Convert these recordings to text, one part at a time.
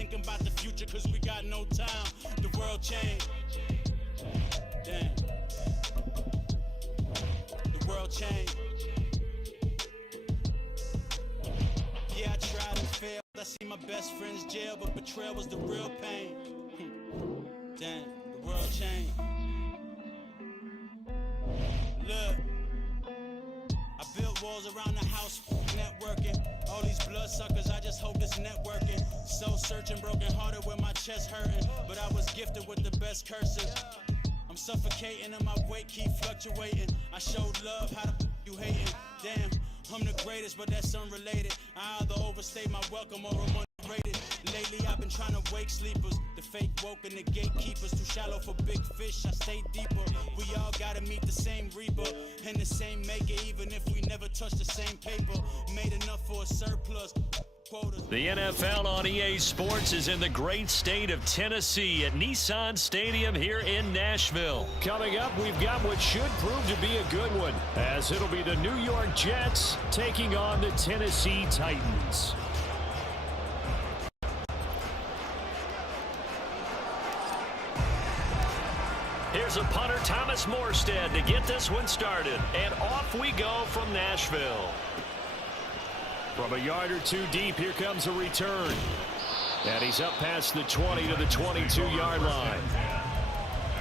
thinking about the future cause we got no time. The world changed. Damn. The world changed. Yeah, I tried and failed. I see my best friends jail, but betrayal was the real pain. Damn, the world changed. Look, I built walls around the house, networking. All these bloodsuckers, I just hope it's networking. Soul searching, broken hearted with my chest hurting. But I was gifted with the best curses. I'm suffocating and my weight keep fluctuating. I showed love, how the you hating? Damn, I'm the greatest, but that's unrelated. I either overstay my welcome or I'm underrated. Lately I've been trying to wake sleepers. The fake woke and the gatekeepers. Too shallow for big fish, I stay deeper. We all gotta meet the same reaper and the same maker, even if we never touch the same paper. Made enough for a surplus. The NFL on EA Sports is in the great state of Tennessee at Nissan Stadium here in Nashville. Coming up, we've got what should prove to be a good one, as it'll be the New York Jets taking on the Tennessee Titans. Here's a punter, Thomas Morstead, to get this one started. And off we go from Nashville. From a yard or two deep, here comes a return. And he's up past the 20 to the 22-yard line.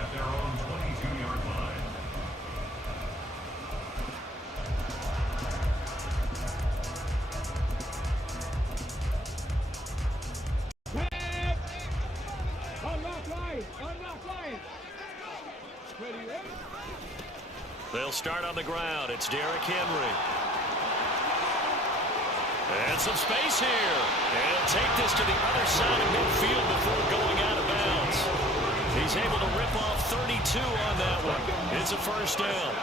At their own 22-yard line. They'll start on the ground. It's Derrick Henry. And some space here. And he'll take this to the other side of midfield before going out of bounds. He's able to rip off 32 on that one. It's a first down.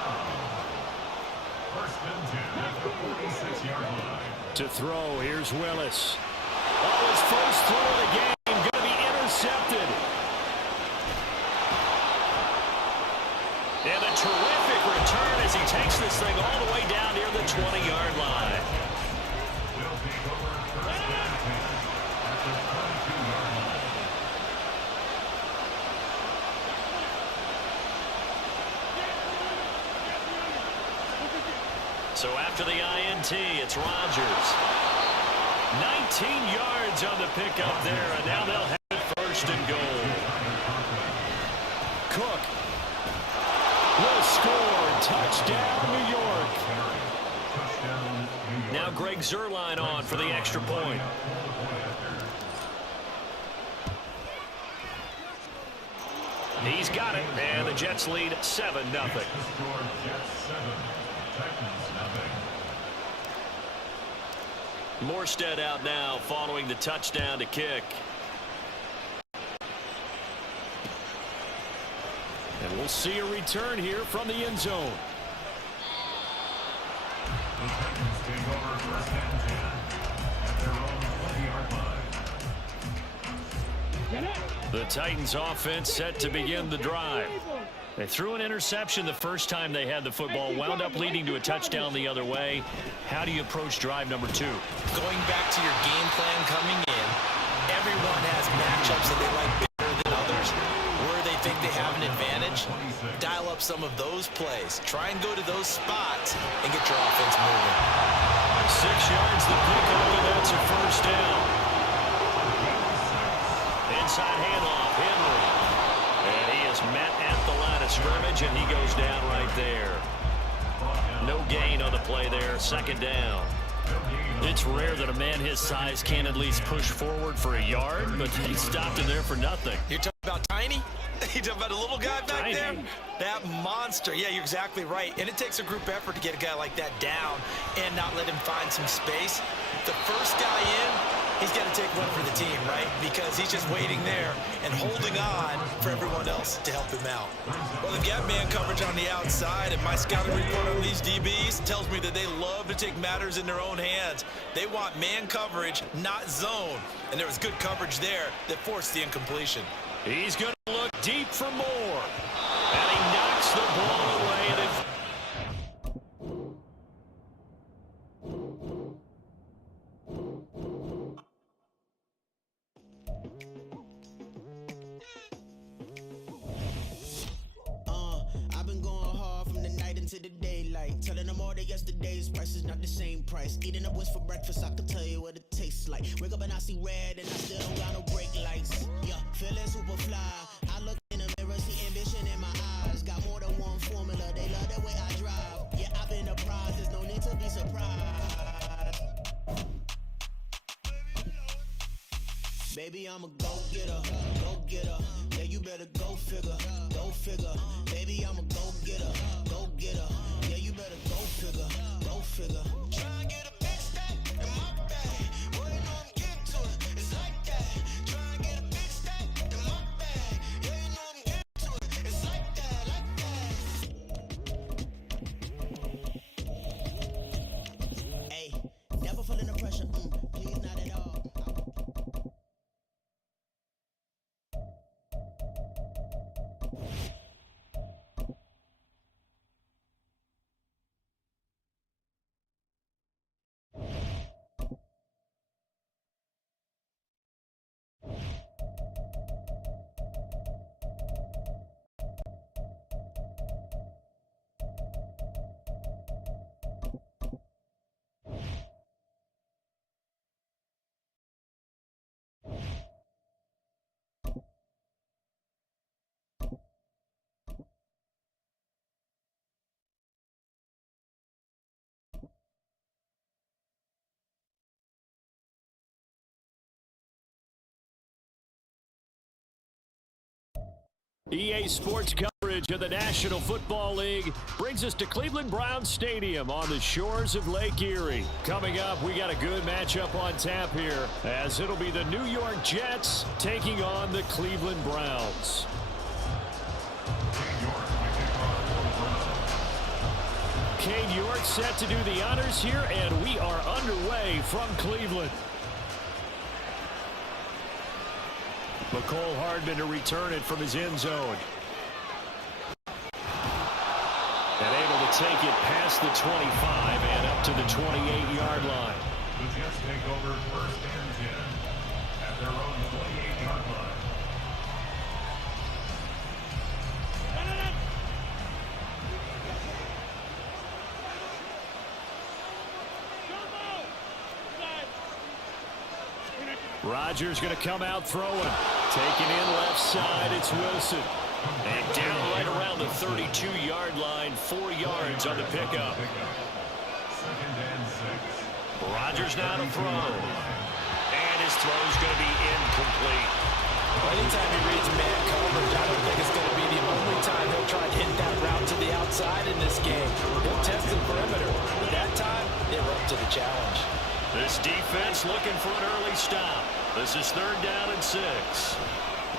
First and 10 at the 46-yard line. To throw, here's Willis. Oh, his first throw of the game going to be intercepted. And a terrific return as he takes this thing all the way down near the 20-yard line. Will take over first and 10 at the 22-yard line. So after the INT, it's Rodgers. 19 yards on the pickup there, and now they'll have it first and goal. Cook will score. Touchdown, New York. Now Greg Zuerlein on for the extra point. He's got it, and the Jets lead 7-0. Morstead out now following the touchdown to kick. And we'll see a return here from the end zone. The Titans take over first and 10 at their own 20-yard line. The Titans offense set to begin the drive. They threw an interception the first time they had the football, wound up leading to a touchdown the other way. How do you approach drive number 2? Going back to your game plan coming in, everyone has matchups that they like better than others. Where they think they have an advantage, dial up some of those plays. Try and go to those spots and get your offense moving. 6 yards the pickup, and that's a first down. Inside handoff, Henry. And he is met at the line of scrimmage, and he goes down right there. No gain on the play there, second down. It's rare that a man his size can at least push forward for a yard, but he stopped him there for nothing. You're talking about tiny? You're talking about a little guy back Tiny. there? That monster. Yeah, you're exactly right. And it takes a group effort to get a guy like that down and not let him find some space. The first guy in, he's got to take one for the team, right? Because he's just waiting there and holding on for everyone else to help him out. Well, they've got man coverage on the outside, and my scouting report on these DBs tells me that they love to take matters in their own hands. They want man coverage, not zone. And there was good coverage there that forced the incompletion. He's going to look deep for more. And he knocks the ball away. And ways, price is not the same price. Eating up wings for breakfast, I can tell you what it tastes like. Wake up and I see red, and I still don't got no brake lights. Yeah, feeling super fly. I look in the mirror, see ambition in my eyes. Got more than one formula, they love the way I drive. Yeah, I've been a prize, there's no need to be surprised. Baby, I'm a go-getter, go-getter. Yeah, you better go figure, go figure. Baby, I'm a go-getter, go-getter. Yeah, you better go figure, go figure. Try and get a big stack in my bag. Boy, you know I'm getting to it, it's like that. Try and get a big stack in my bag. Yeah, you know I'm getting to it, it's like that, like that. Hey, never feeling the pressure, please not at all. EA Sports coverage of the National Football League brings us to Cleveland Browns Stadium on the shores of Lake Erie. Coming up, we got a good matchup on tap here, as it'll be the New York Jets taking on the Cleveland Browns. Cade York set to do the honors here, and we are underway from Cleveland. McCole Hardman to return it from his end zone. And able to take it past the 25 and up to the 28-yard line. The Jets take over first and 10 at their own 28-yard line. Rodgers going to come out throwing. Taken in left side, it's Wilson. And down right around the 32-yard line, 4 yards on the pickup. Second and 6. Rodgers now to throw. And his throw's going to be incomplete. Well, anytime he reads man coverage, I don't think it's going to be the only time he'll try to hit that route to the outside in this game. He'll test the perimeter, but that time, they were up to the challenge. This defense looking for an early stop. This is 3rd down and 6.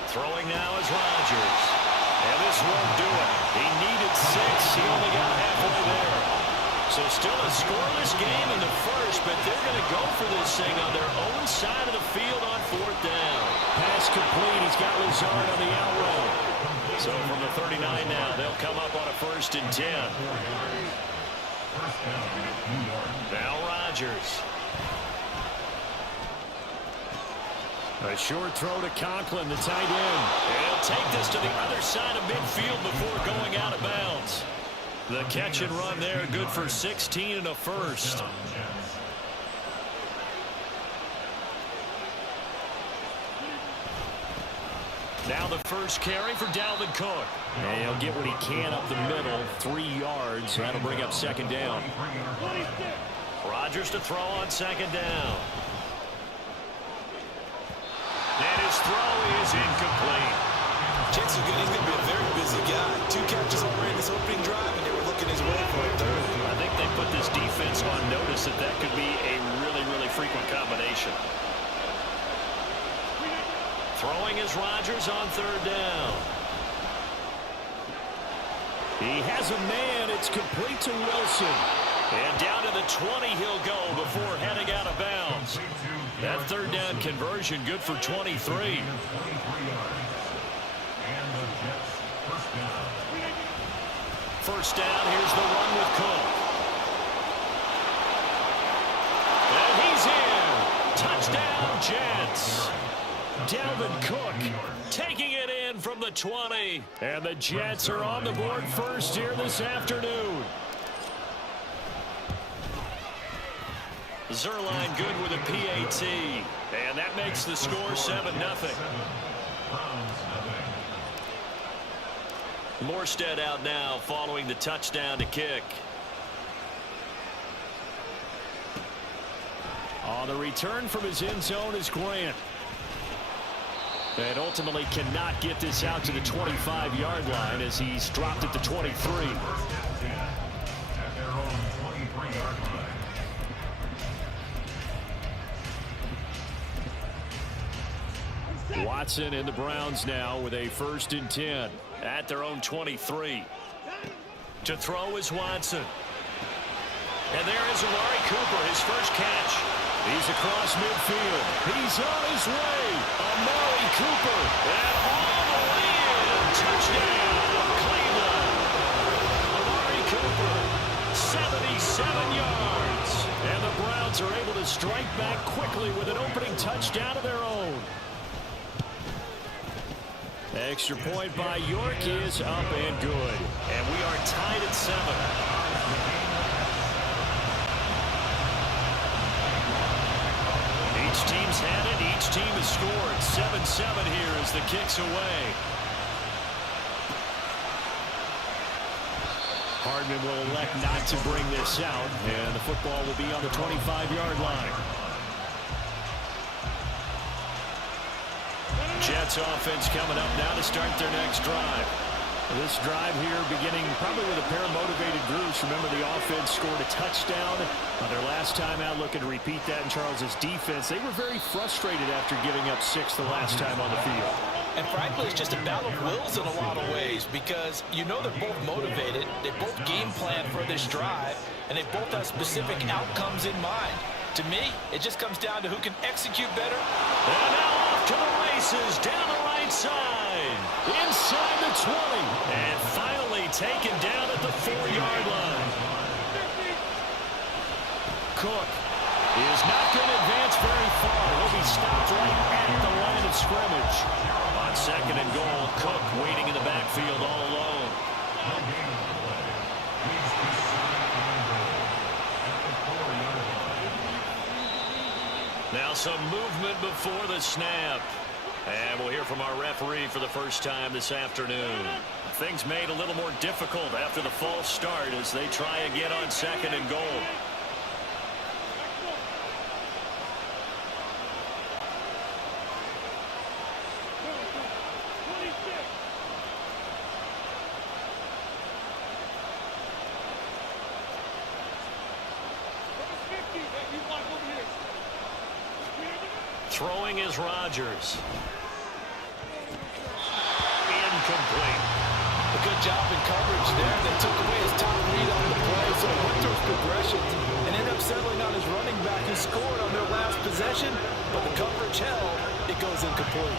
Throwing now is Rodgers. And this won't do it. He needed 6. He only got halfway there. So still a scoreless game in the first, but they're going to go for this thing on their own side of the field on 4th down. Pass complete. He's got Lazard on the out roll. So from the 39 now, they'll come up on a 1st and 10. Now Rodgers. A short throw to Conklin, the tight end. And he'll take this to the other side of midfield before going out of bounds. The catch and run there, good for 16 and a first. Now the first carry for Dalvin Cook. And he'll get what he can up the middle, 3 yards. That'll bring up 2nd down. Rodgers to throw on 2nd down. And his throw is incomplete. Chance is good. He's going to be a very busy guy. 2 catches already in this opening drive, and they were looking his way for a 3rd. I think they put this defense on notice that that could be a really, really frequent combination. Throwing is Rodgers on 3rd down. He has a man. It's complete to Wilson. And down to the 20 he'll go before heading out of bounds. That 3rd down conversion good for 23. First down, here's the run with Cook. And he's in. Touchdown, Jets. Dalvin Cook taking it in from the 20. And the Jets are on the board first here this afternoon. Zerline good with a PAT. And that makes the score 7-0. Morstead out now following the touchdown to kick. On the return from his end zone is Grant. And ultimately cannot get this out to the 25-yard line as he's dropped at the 23. At their own 23-yard line. Watson and the Browns now with a 1st and 10 at their own 23. To throw is Watson. And there is Amari Cooper, his first catch. He's across midfield. He's on his way. Amari Cooper. And all the way in. Touchdown, Cleveland. Amari Cooper, 77 yards. And the Browns are able to strike back quickly with an opening touchdown of their own. Extra point by York is up and good. And we are tied at 7. Each team's had it. Each team has scored. 7-7 here as the kick's away. Hardman will elect not to bring this out, and the football will be on the 25-yard line. Jets offense coming up now to start their next drive. This drive here beginning probably with a pair of motivated groups. Remember, the offense scored a touchdown on their last time out, looking to repeat that in Charles's defense. They were very frustrated after giving up 6 the last time on the field. And frankly, it's just a battle of wills in a lot of ways because you know they're both motivated, they both game plan for this drive, and they both have specific outcomes in mind. To me, it just comes down to who can execute better. And now off to the races down the right side, inside the 20, and finally taken down at the 4-yard line. Cook is not going to advance very far. He'll be stopped right at the line of scrimmage. On 2nd and goal, Cook waiting in the backfield all alone. Now some movement before the snap. And we'll hear from our referee for the first time this afternoon. Things made a little more difficult after the false start as they try again on 2nd and goal. Throwing is Rodgers. Incomplete. A good job in coverage there. They took away his top read on the play, so he went through his progressions and ended up settling on his running back who scored on their last possession, but the coverage held. It goes incomplete.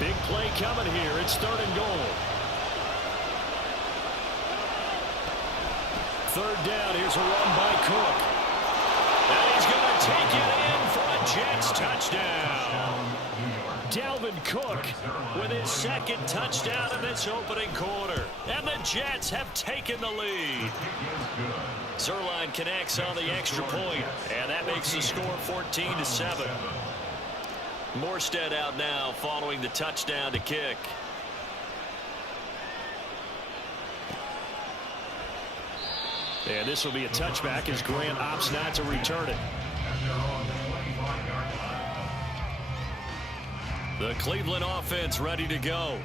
Big play coming here. It's 3rd and goal. 3rd down. Here's a run by Cook. And he's going to take it in for a Jets touchdown. Dalvin Cook with his 2nd touchdown in this opening quarter. And the Jets have taken the lead. Zerline connects on the extra point, and that makes the score 14-7. Morstead out now following the touchdown to kick. And this will be a touchback as Grant opts not to return it. The Cleveland offense ready to go.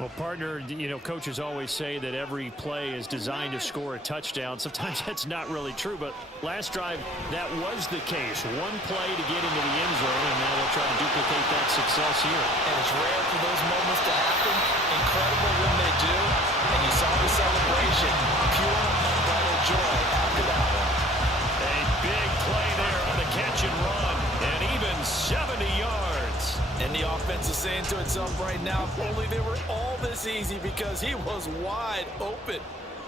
Well, partner, you know, coaches always say that every play is designed to score a touchdown. Sometimes that's not really true, but last drive, that was the case. One play to get into the end zone, and now they'll try to duplicate that success here. And it's rare for those moments to happen. Incredible when they do. And you saw the celebration. Pure, unbridled joy after that one. A big play there on the catch and run, and even 70 yards. And the offense is saying to itself right now, if only they were all this easy because he was wide open.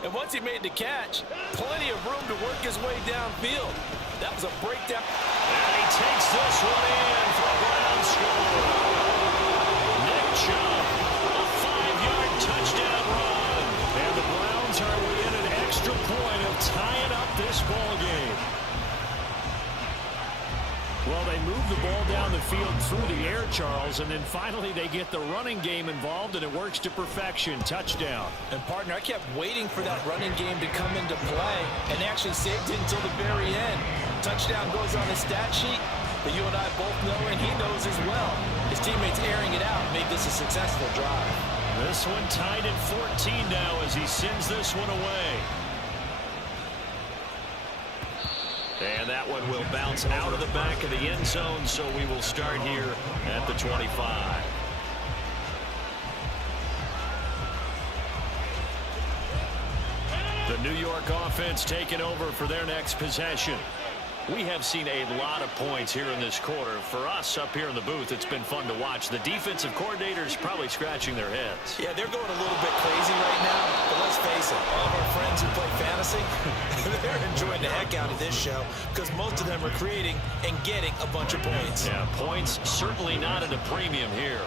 And once he made the catch, plenty of room to work his way downfield. That was a breakdown. And he takes this one in for a Brown score. Nick Chubb, a 5-yard touchdown run. And the move the ball down the field through the air, Charles, and then finally they get the running game involved, and it works to perfection. Touchdown. And, partner, I kept waiting for that running game to come into play, and they actually saved it until the very end. Touchdown goes on the stat sheet, but you and I both know, and he knows as well, his teammates airing it out make this a successful drive. This one tied at 14 now as he sends this one away. And that one will bounce out of the back of the end zone, so we will start here at the 25. The New York offense taking over for their next possession. We have seen a lot of points here in this quarter. For us up here in the booth, it's been fun to watch. The defensive coordinators probably scratching their heads. Yeah, they're going a little bit crazy right now, but let's face it, all of our friends who play fantasy, they're enjoying the heck out of this show because most of them are creating and getting a bunch of points. Yeah, points certainly not at a premium here.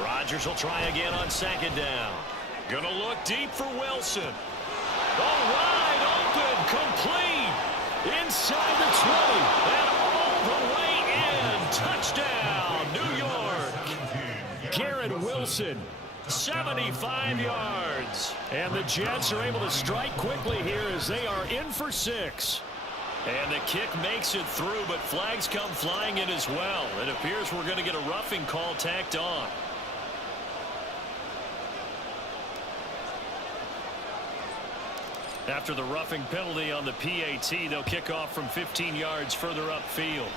Rodgers will try again on second down. Gonna look deep for Wilson. All right, open, complete. Inside the 20, and all the way in. Touchdown, New York. Garrett Wilson, 75 yards. And the Jets are able to strike quickly here as they are in for 6. And the kick makes it through, but flags come flying in as well. It appears we're going to get a roughing call tacked on. After the roughing penalty on the PAT, they'll kick off from 15 yards further upfield.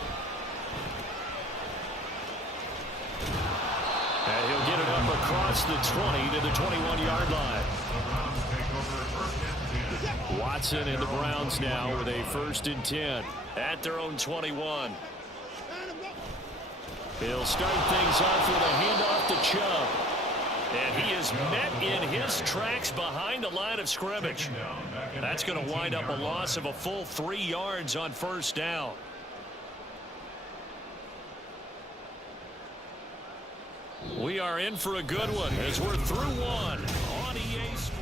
And he'll get it up across the 20 to the 21-yard line. Watson and the Browns now with a 1st and 10 at their own 21. He'll start things off with a handoff to Chubb. And he is met in his tracks behind the line of scrimmage. That's going to wind up a loss of a full 3 yards on 1st down. We are in for a good one as we're through one on EA Sports.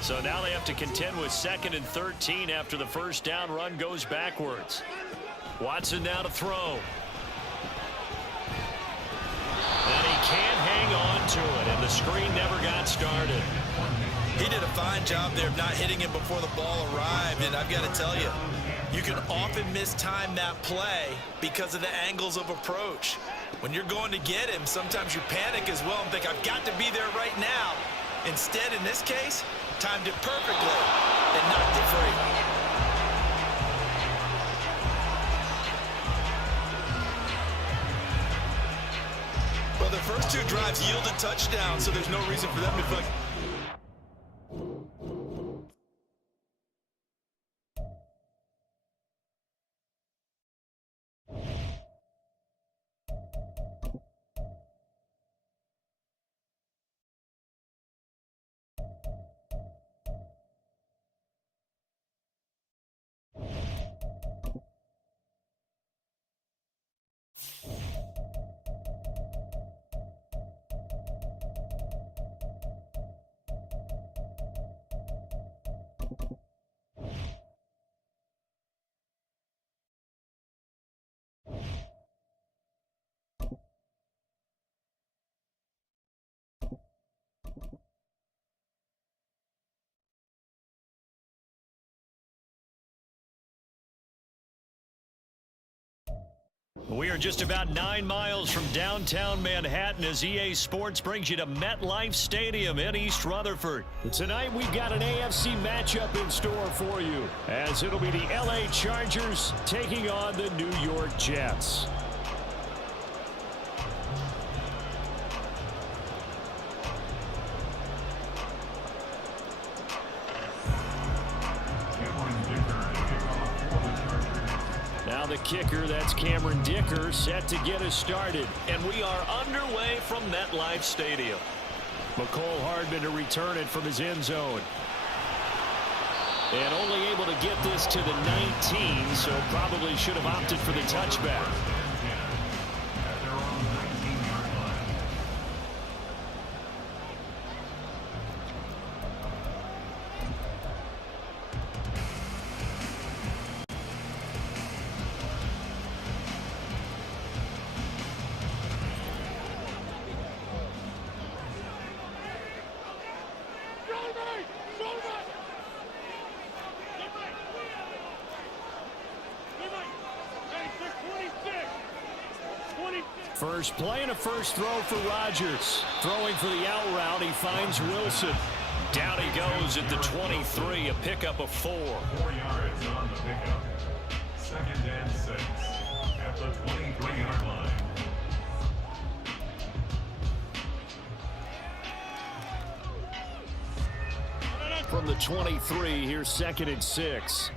So now they have to contend with 2nd and 13 after the 1st down run goes backwards. Watson now to throw. And he can't hang on to it, and the screen never got started. He did a fine job there of not hitting him before the ball arrived, and I've got to tell you, you can often mistime that play because of the angles of approach. When you're going to get him, sometimes you panic as well and think, I've got to be there right now. Instead, in this case, timed it perfectly and knocked it free. Well, the first 2 drives yielded touchdowns, so there's no reason for them to feel like... We are just about 9 miles from downtown Manhattan as EA Sports brings you to MetLife Stadium in East Rutherford. Tonight we've got an AFC matchup in store for you, as it'll be the LA Chargers taking on the New York Jets. Now the kicker, that's Cameron Dicker, set to get us started. And we are underway from MetLife Stadium. McCole Hardman to return it from his end zone. And only able to get this to the 19, so probably should have opted for the touchback. First play and a first throw for Rodgers. Throwing for the out route, he finds Wilson. Down he goes at the 23, a pickup of 4. 4 yards on the pickup. 2nd and 6 at the 23-yard line. From the 23, here's 2nd and 6.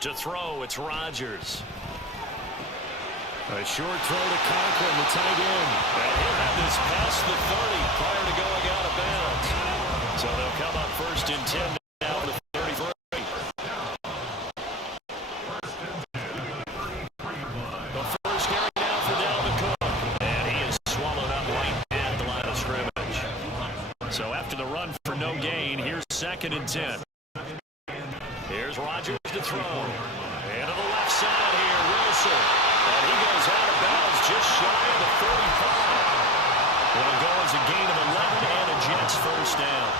To throw, it's Rodgers. A short throw to Conklin, the tight end. And he'll have this past the 30 prior to going out of bounds. So they'll come up 1st and 10 now to 33. The first carry now for Dalvin Cook. And he is swallowed up right at the line of scrimmage. So after the run for no gain, here's 2nd and 10. Here's Rodgers to throw. And to the left side here, Wilson. And he goes out of bounds just shy of the 45. It'll go as a gain of 11 and a Jets first down.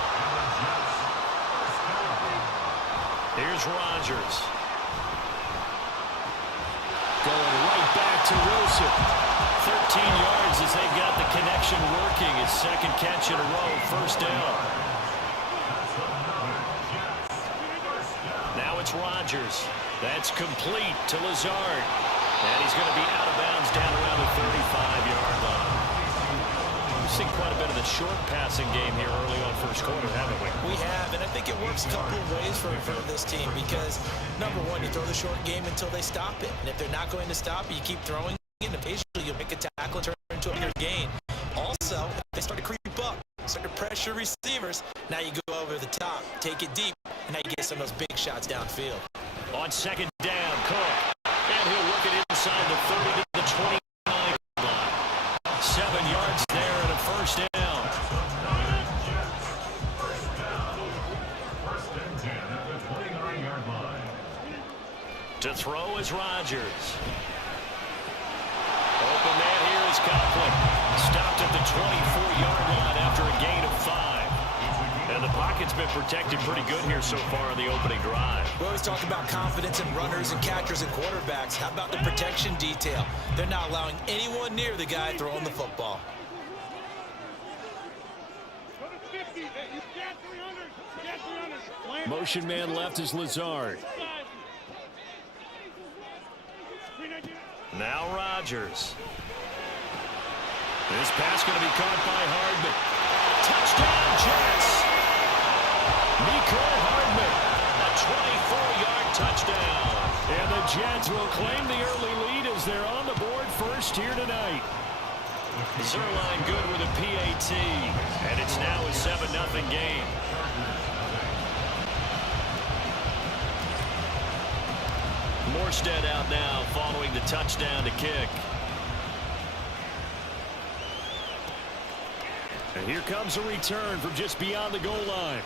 Here's Rodgers. Going right back to Wilson. 13 yards as they've got the connection working. His 2nd catch in a row, first down. Now it's Rodgers. That's complete to Lazard. And he's going to be out of bounds down around the 35-yard line. We've seen quite a bit of the short passing game here early on first quarter, haven't we? We have, and I think it works a couple of ways for this team because, number one, you throw the short game until they stop it. And if they're not going to stop it, you keep throwing it, and occasionally you'll make a tackle and turn it into a bigger gain. Also, if they start to creep up, start to pressure receivers, now you go over the top, take it deep, and now you get some of those big shots downfield. On 2nd down, Cook. And he'll work it inside the 30 to the 29 line. 7 yards there and a first down. First and 10 at the 29-yard line. To throw is Rodgers. Open man here is Conklin. Stopped at the 24-yard line after a gain of 5. And the pocket's been protected pretty good here so far on the opening drive. We always talk about confidence in runners and catchers and quarterbacks. How about the protection detail? They're not allowing anyone near the guy throwing the football. Motion man left is Lazard. Now Rodgers. This pass going to be caught by Hardman. Touchdown, Jets! Nico Hardman, a 24-yard touchdown. And the Jets will claim the early lead as they're on the board first here tonight. Zerline good with a PAT, and it's now a 7-0 game. Morstead out now following the touchdown to kick. And here comes a return from just beyond the goal line.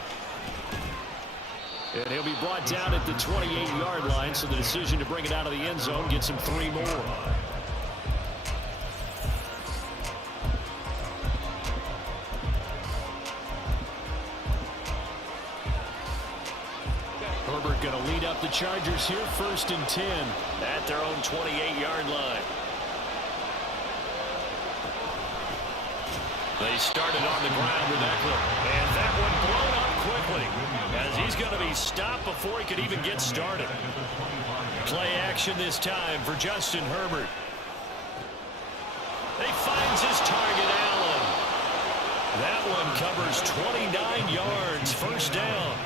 And he'll be brought down at the 28-yard line, so the decision to bring it out of the end zone gets him 3 more. Herbert going to lead up the Chargers here, 1st and 10 at their own 28-yard line. They started on the ground with Eckler, and that one blown up quickly as he's going to be stopped before he could even get started. Play action this time for Justin Herbert. He finds his target, Allen. That one covers 29 yards, first down.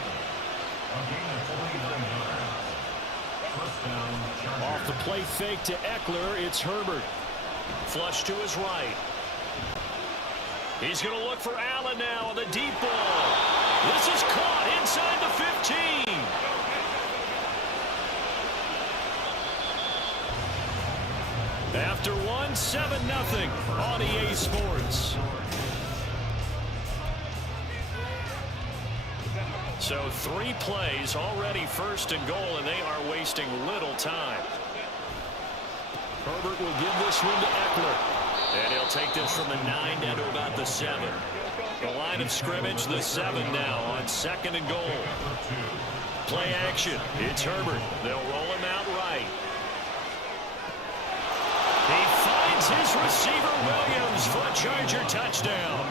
Off the play fake to Eckler, it's Herbert. Flush to his right. He's going to look for Allen now on the deep ball. This is caught inside the 15. After one, 7-0 on EA Sports. So 3 plays already 1st and goal, and they are wasting little time. Herbert will give this one to Eckler. And he'll take this from the 9 down to about the 7. The line of scrimmage, the 7 now on 2nd and goal. Play action. It's Herbert. They'll roll him out right. He finds his receiver, Williams, for a Charger touchdown.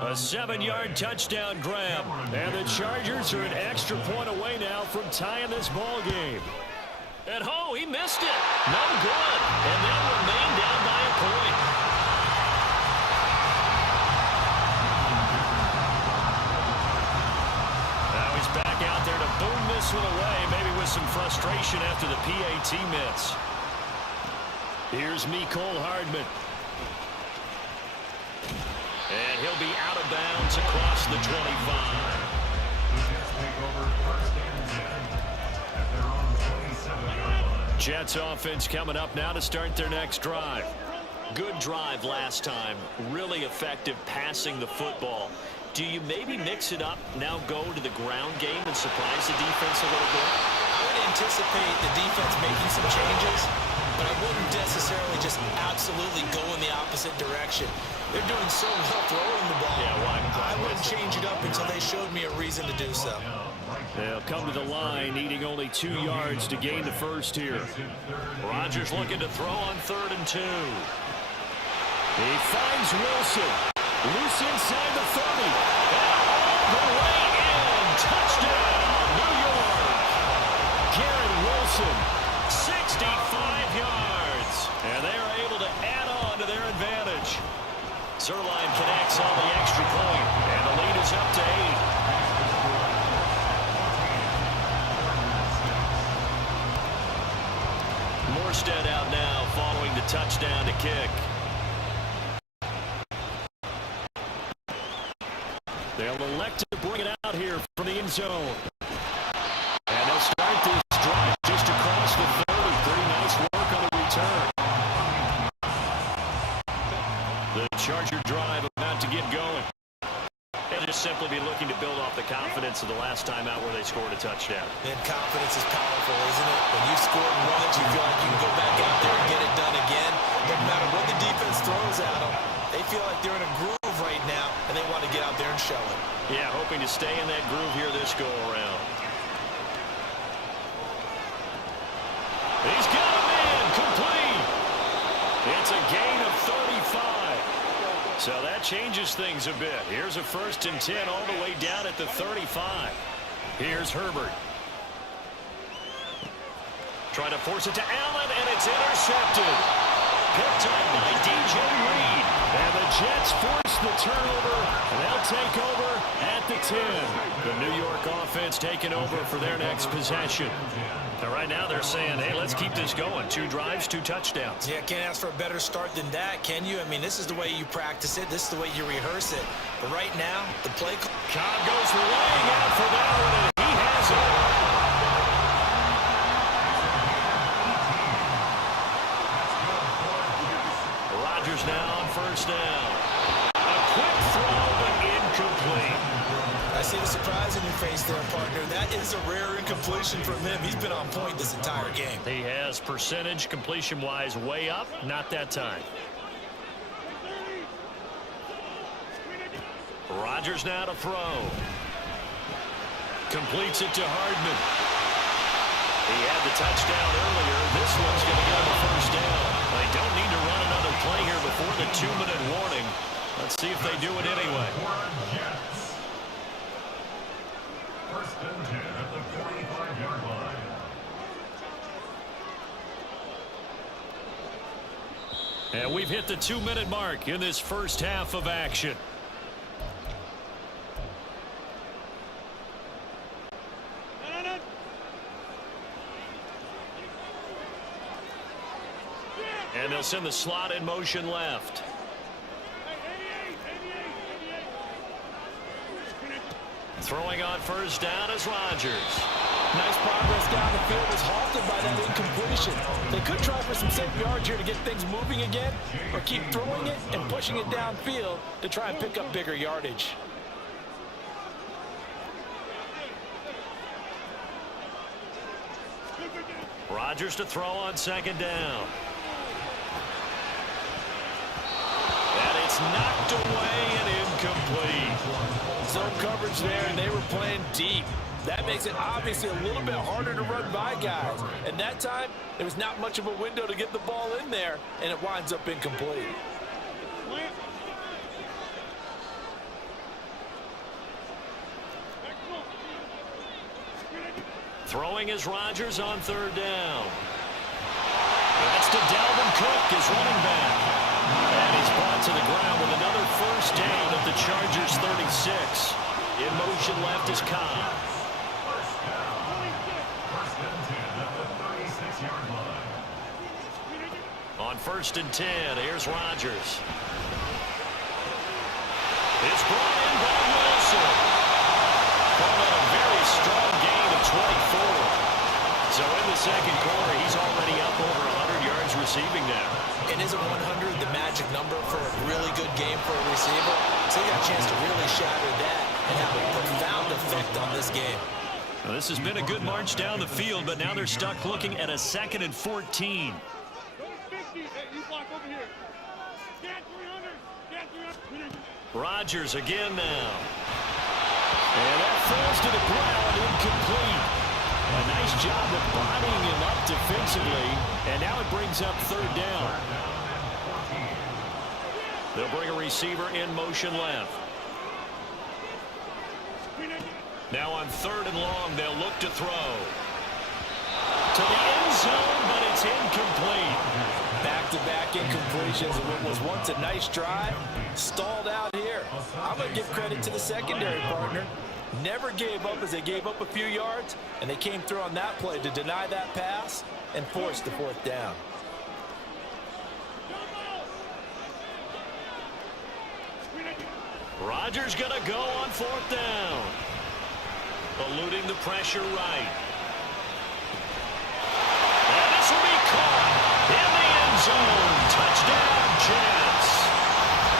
A 7-yard touchdown grab. And the Chargers are an extra point away now from tying this ball game. And oh, he missed it. No good. And they'll remain down by a point. Now he's back out there to boom this one away, maybe with some frustration after the PAT miss. Here's Mecole Hardman. And he'll be out of bounds across the 25. Jets offense coming up now to start their next drive. Good drive last time. Really effective passing the football. Do you maybe mix it up, now go to the ground game and surprise the defense a little bit? I would anticipate the defense making some changes, but I wouldn't necessarily just absolutely go in the opposite direction. They're doing so well throwing the ball. Yeah, I wouldn't change it up until they showed me a reason to do so. They'll come to the line, needing only 2 yards to gain the first here. Rodgers looking to throw on 3rd and 2. He finds Wilson. Loose inside the 30. And all the way in. Touchdown, New York. Garrett Wilson, 65 yards. And they are able to add on to their advantage. Zerline connects on the extra point, and the lead is up to 8. Morstead out now following the touchdown to kick. They'll elect to bring it out here from the end zone. And they'll start this drive just across the 30. Pretty nice work on the return. The Charger drive about to get going. They'll just simply be looking to build off the confidence of the last time out where they scored a touchdown. And confidence is powerful, isn't it? When you've scored once, you feel like you can go back out there and get it done again. No matter what the defense throws at them, they feel like they're in a groove right now, and they want to get out there and show it. Yeah, hoping to stay in that groove here this go-around. He's got a man complete. It's a gain of 35. So that changes things a bit. Here's a 1st and 10 all the way down at the 35. Here's Herbert. Trying to force it to Allen, and it's intercepted. Picked up by DJ Reed. And the Jets force the turnover, and they'll take over at the 10. The New York offense taking over for their next possession. And right now they're saying, hey, let's keep this going. 2 drives, 2 touchdowns. Yeah, can't ask for a better start than that, can you? I mean, this is the way you practice it. This is the way you rehearse it. But right now, the play... Cobb goes laying out for that one, and he has it. Rodgers now on 1st down. A quick throw, but incomplete. I see the surprise in your face there, partner. That is a rare incompletion from him. He's been on point this entire game. He has percentage completion-wise way up. Not that time. Rodgers now to throw. Completes it to Hardman. He had the touchdown earlier. This one's going to get him a 1st down. They don't need to run another play here before the 2-minute warning. Let's see if they do it anyway. 1st and 10 at the 45-yard line. And we've hit the 2-minute mark in this first half of action. And they'll send the slot in motion left. Throwing on 1st down is Rodgers. Nice progress down the field was halted by that incompletion. They could try for some safe yards here to get things moving again, or keep throwing it and pushing it downfield to try and pick up bigger yardage. Rodgers to throw on 2nd down. And it's knocked away and incomplete. Zone coverage there, and they were playing deep. That makes it obviously a little bit harder to run by guys. And that time, there was not much of a window to get the ball in there, and it winds up incomplete. Throwing is Rodgers on third down. That's to Dalvin Cook, his running back. And he's brought to the ground with another first down at the Chargers 36. In motion left is Cobb. On 1st and 10, here's Rodgers. It's brought in by Wilson. Called on a very strong gain of 24. So in the second quarter, he's already up over 100 yards receiving now. And isn't 100 the magic number for a really good game for a receiver? So he got a chance to really shatter that and have a profound effect on this game. Well, this has been a good march down the field, but now they're stuck looking at a 2nd and 14. Rodgers again now. And that falls to the ground, incomplete. A nice job of bodying him up defensively, and now it brings up 3rd down. They'll bring a receiver in motion left. Now on 3rd and long, they'll look to throw. To the end zone, but it's incomplete. Back-to-back incompletions of what was once a nice drive, stalled out here. I'm going to give credit to the secondary partner. Never gave up as they gave up a few yards, and they came through on that play to deny that pass and force the 4th down. Rodgers going to go on 4th down. Eluding the pressure right. And this will be caught in the end zone. Touchdown, Jets.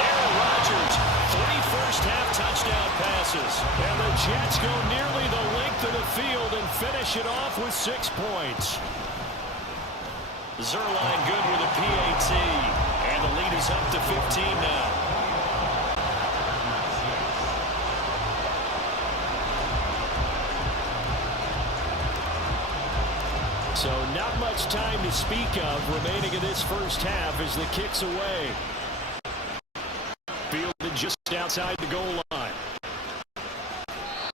Aaron Rodgers, 3 first-half touchdown passes. And the Jets go nearly the length of the field and finish it off with 6 points. Zerline good with a PAT. And the lead is up to 15 now. So not much time to speak of remaining in this first half as the kick's away. Fielded just outside the goal line.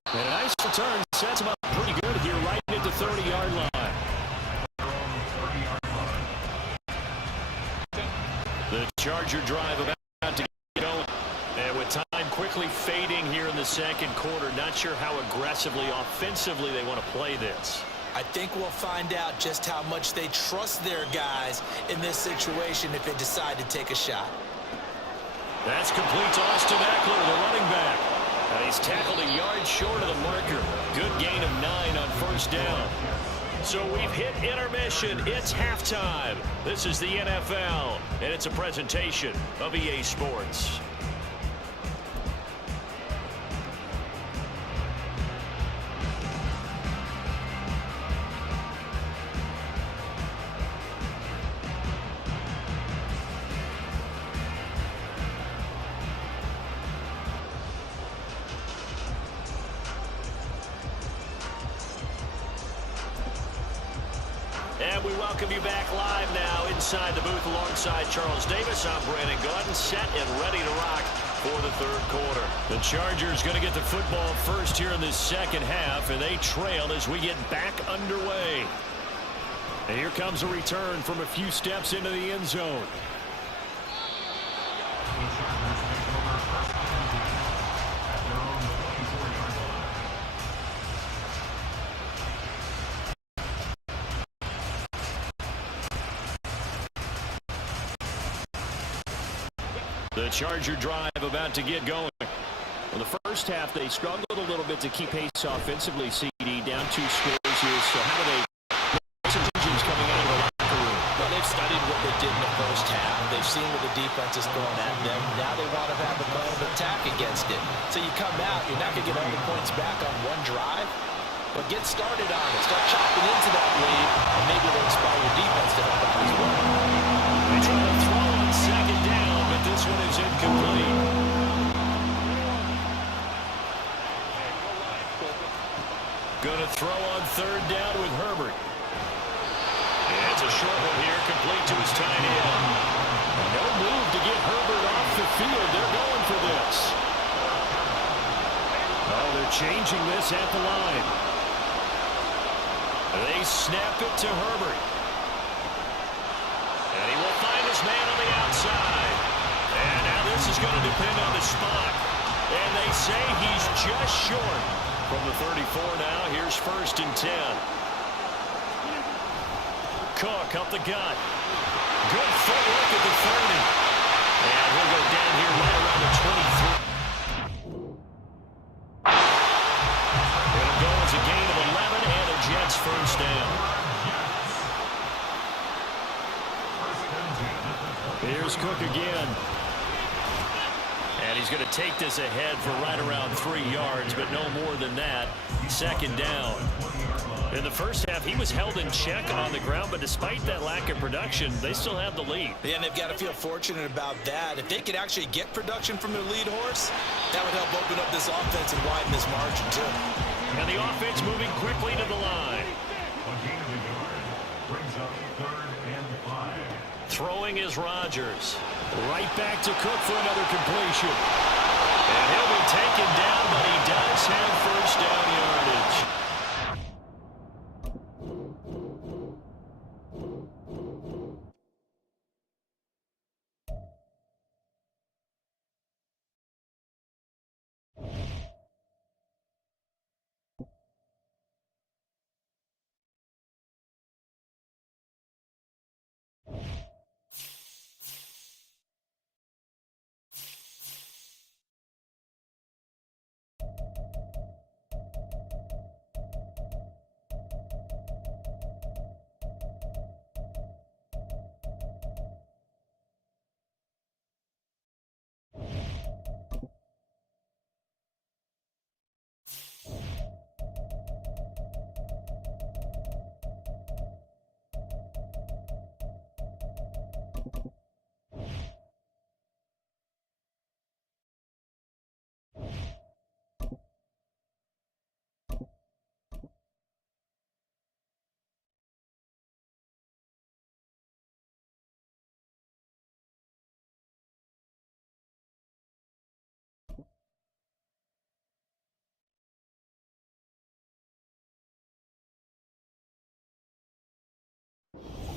And a nice return sets him up pretty good here right at the 30-yard line. The Charger drive about to get going. And with time quickly fading here in the second quarter, not sure how aggressively, offensively they want to play this. I think we'll find out just how much they trust their guys in this situation if they decide to take a shot. That's complete to Austin Eckler, the running back. And he's tackled a yard short of the marker. Good gain of 9 on 1st down. So we've hit intermission. It's halftime. This is the NFL, and it's a presentation of EA Sports. And we welcome you back live now inside the booth alongside Charles Davis. I'm Brandon Gaudin, set and ready to rock for the 3rd quarter. The Chargers going to get the football first here in this second half, and they trail as we get back underway. And here comes a return from a few steps into the end zone. The Charger drive about to get going. In the first half, they struggled a little bit to keep pace offensively, CD, down 2 scores here. So how do they some decisions coming out of the locker room? Well, they've studied what they did in the first half. They've seen what the defense is throwing at them. Now they want to have a plan of attack against it. So you come out, you're not going to get all the points back on one drive, but get started on it. Start chopping into that lead, and maybe they'll inspire your defense to help out as well. They try to throw on 2nd down, but this one is incomplete. complete to his tight end. No move to get Herbert off the field. They're going for this. Oh, they're changing this at the line. They snap it to Herbert. And he will find his man on the outside. And now this is going to depend on the spot. And they say he's just short. From the 34 now, here's 1st and 10. Cook up the gut. Good footwork at the 30. And he'll go down here right around the 23. It'll go as a gain of 11 and a Jets 1st down. Here's Cook again. And he's going to take this ahead for right around 3 yards, but no more than that. 2nd down. In the first half, he was held in check on the ground, but despite that lack of production, they still have the lead. Yeah, and they've got to feel fortunate about that. If they could actually get production from their lead horse, that would help open up this offense and widen this margin, too. And the offense moving quickly to the line. A gain of a yard brings up 3rd and 5. Throwing is Rodgers. Right back to Cook for another completion. And he'll be taken down, but he does have 1st down yardage.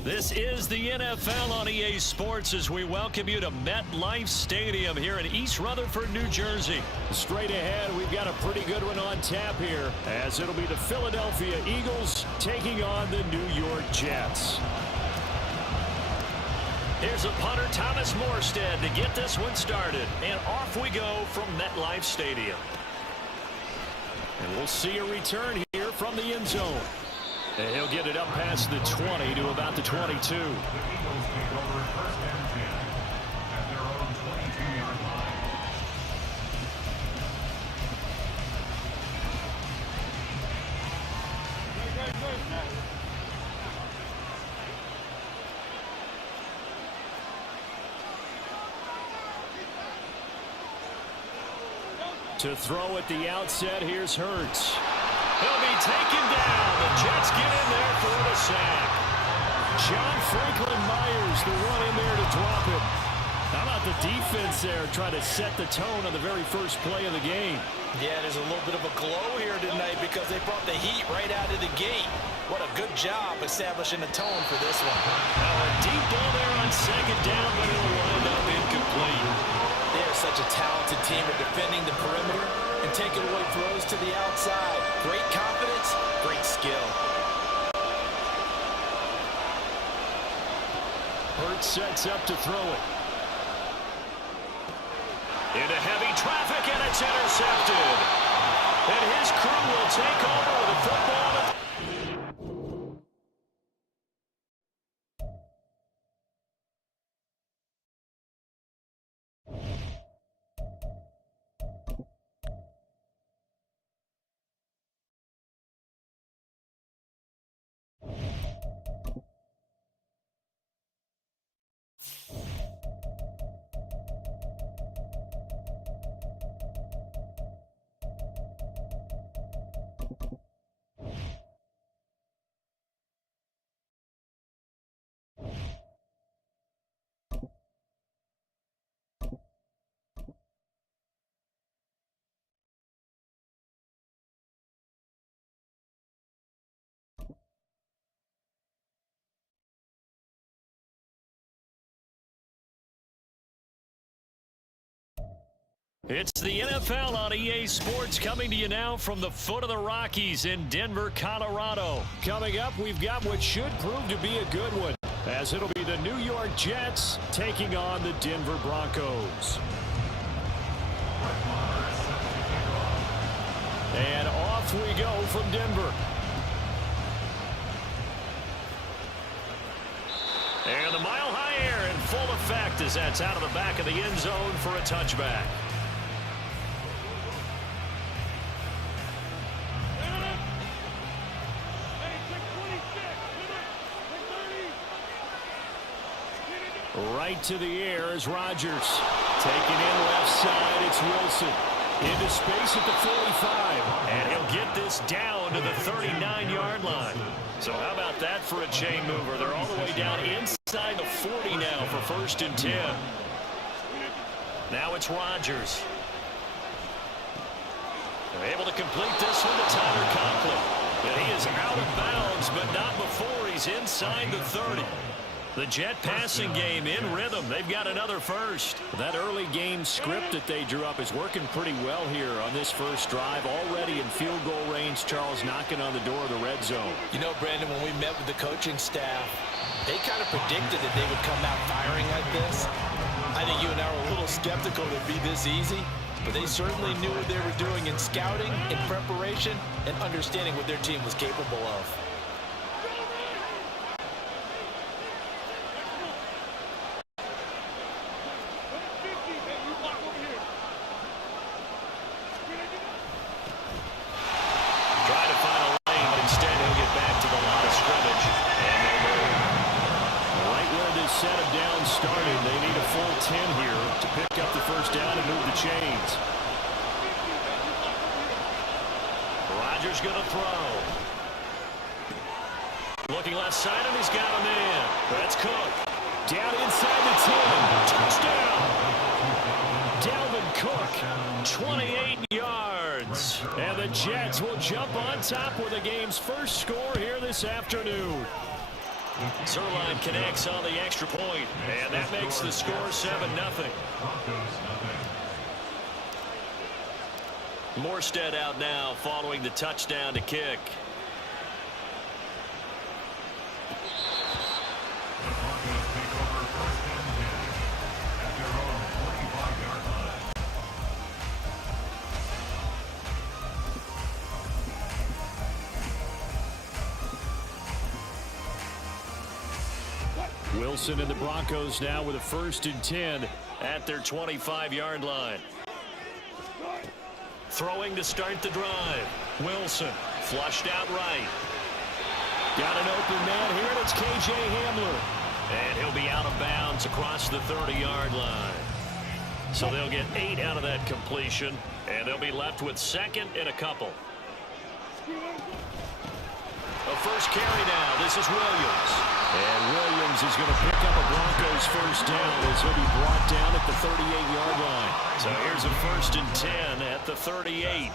This is the NFL on EA Sports as we welcome you to MetLife Stadium here in East Rutherford, New Jersey. Straight ahead, we've got a pretty good one on tap here as it'll be the Philadelphia Eagles taking on the New York Jets. Here's a punter, Thomas Morstead, to get this one started. And off we go from MetLife Stadium. And we'll see a return here from the end zone. And he'll get it up past the 20 to about the 22. The Eagles take over 1st and 10 at their own 22-yard line. To throw at the outset, here's Hurts. He'll be taken down. The Jets get in there for the sack. John Franklin Myers, the one in there to drop him. How about the defense there trying to set the tone on the very first play of the game? Yeah, there's a little bit of a glow here tonight because they brought the heat right out of the gate. What a good job establishing the tone for this one. Now a deep ball there on 2nd down, but it'll wind up incomplete. They are such a talented team at defending the perimeter and taking away throws to the outside. Great confidence, great skill. Hurts sets up to throw it. Into heavy traffic, and it's intercepted. And his crew will take over with a football. It's the NFL on EA Sports coming to you now from the foot of the Rockies in Denver, Colorado. Coming up, we've got what should prove to be a good one, as it'll be the New York Jets taking on the Denver Broncos. And off we go from Denver. And the mile-high air in full effect as that's out of the back of the end zone for a touchback. Right to the air is Rodgers. Taken in left side, it's Wilson. Into space at the 45. And he'll get this down to the 39-yard line. So how about that for a chain mover? They're all the way down inside the 40 now for 1st and 10. Now it's Rodgers. They're able to complete this one to Tyler Conklin. And he is out of bounds, but not before he's inside the 30. The Jet passing game in rhythm. They've got another first. That early game script that they drew up is working pretty well here on this first drive. Already in field goal range, Charles knocking on the door of the red zone. You know, Brandon, when we met with the coaching staff, they kind of predicted that they would come out firing like this. I think you and I were a little skeptical that it'd be this easy, but they certainly knew what they were doing in scouting, in preparation, and understanding what their team was capable of. Set him down started. They need a full 10 here to pick up the first down and move the chains. Rodgers going to throw. Looking left side, and he's got him in. That's Cook. Down inside the 10. Touchdown. Dalvin Cook, 28 yards. And the Jets will jump on top with the game's first score here this afternoon. Zerline connects on the extra point, and that makes the score 7-0. Morstead out now following the touchdown to kick. Wilson and the Broncos now with a 1st and 10 at their 25-yard line. Throwing to start the drive. Wilson flushed out right. Got an open man here, and it's K.J. Hamler. And he'll be out of bounds across the 30-yard line. So they'll get 8 out of that completion, and they'll be left with 2nd and a couple. A first carry now. This is Williams. And Williams is going to pick up a Broncos first down as he'll be brought down at the 38-yard line. So here's a 1st and 10 at the 38.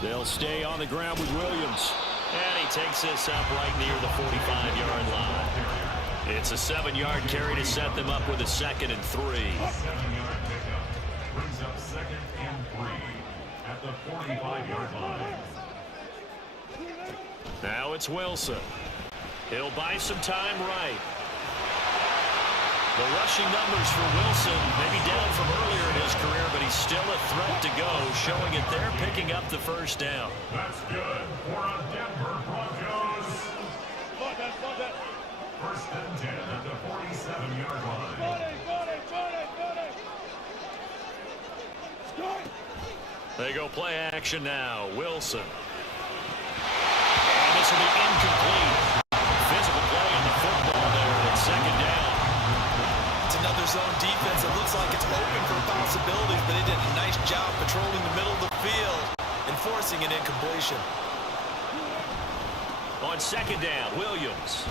They'll stay on the ground with Williams. And he takes this up right near the 45-yard line. It's a 7-yard carry to set them up with a 2nd and 3. 7-yard pickup brings up 2nd and 3 at the 45-yard line. Now it's Wilson. He'll buy some time right. The rushing numbers for Wilson maybe down from earlier in his career, but he's still a threat to go, showing it there, picking up the first down. That's good for a Denver Broncos. 1st and 10 at the 47-yard line. They go play action now. Wilson. And this will be incomplete. Physical play on the football there, and it's 2nd down. It's another zone defense. It looks like it's open for possibilities, but they did a nice job patrolling the middle of the field and forcing an incompletion. On 2nd down, Williams.